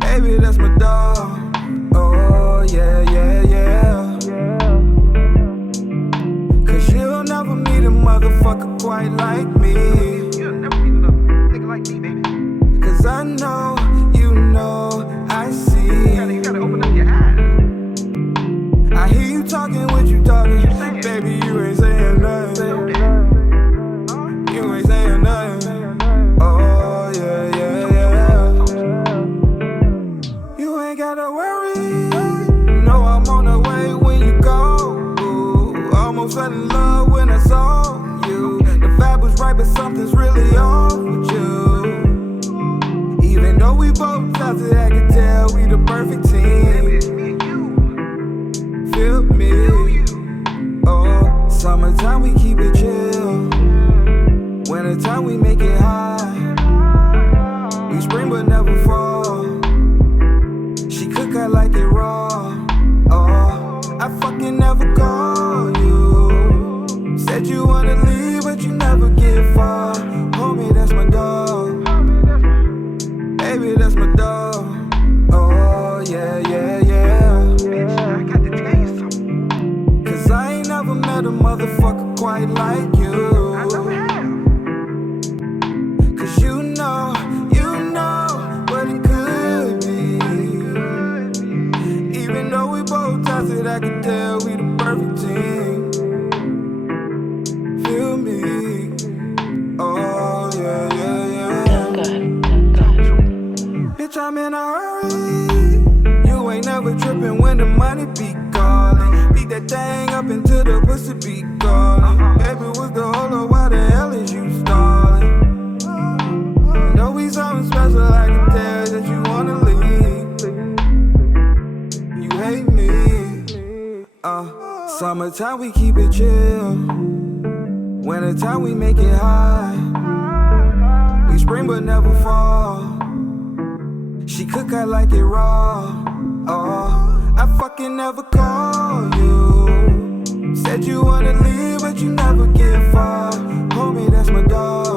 Baby, that's my dog. Oh, yeah, yeah, yeah. Cause you'll never meet a motherfucker quite like me. You'll never meet a nigga like me, baby. Cause I know, you know, I see. You gotta open up your eyes. I hear you talking, what you talking. Baby, you ain't saying nothing. You ain't saying nothing. Oh, yeah, yeah, yeah. You ain't gotta worry. No, I'm on the way when you go. Ooh, almost fell in love when I saw you. The vibe was right, but something's really off with you. Even though we both talented, I can tell we the perfect team. It's me and you. Feel me? Oh, summertime we keep it chill. Wintertime we make it hot. We spring but never fall. She cook, I like it raw. Oh, I fucking never call you. Said you wanna leave but you never get far. Homie, that's my dog. Baby, that's my dog. Oh, yeah, yeah, yeah. Bitch, I got to tell you something. Cause I ain't never met a motherfucker quite like you. I never have. Cause you know what it could be. Even though we both talented, I can tell we the perfect team. Feel me? Oh, yeah, yeah, yeah. Bitch, I'm in a hurry. You ain't never tripping when the money be calling. Beat that thing up until the pussy be calling. Baby, what's the hold up? Why the hell is you stalling? Know we something special, I can tell that you wanna leave. You hate me. Summertime we keep it chill. Wintertime we make it hot. We spring but never fall. She cook, I like it raw. Oh, I fucking never call you. Said you wanna leave but you never get far. Homie, that's my dog.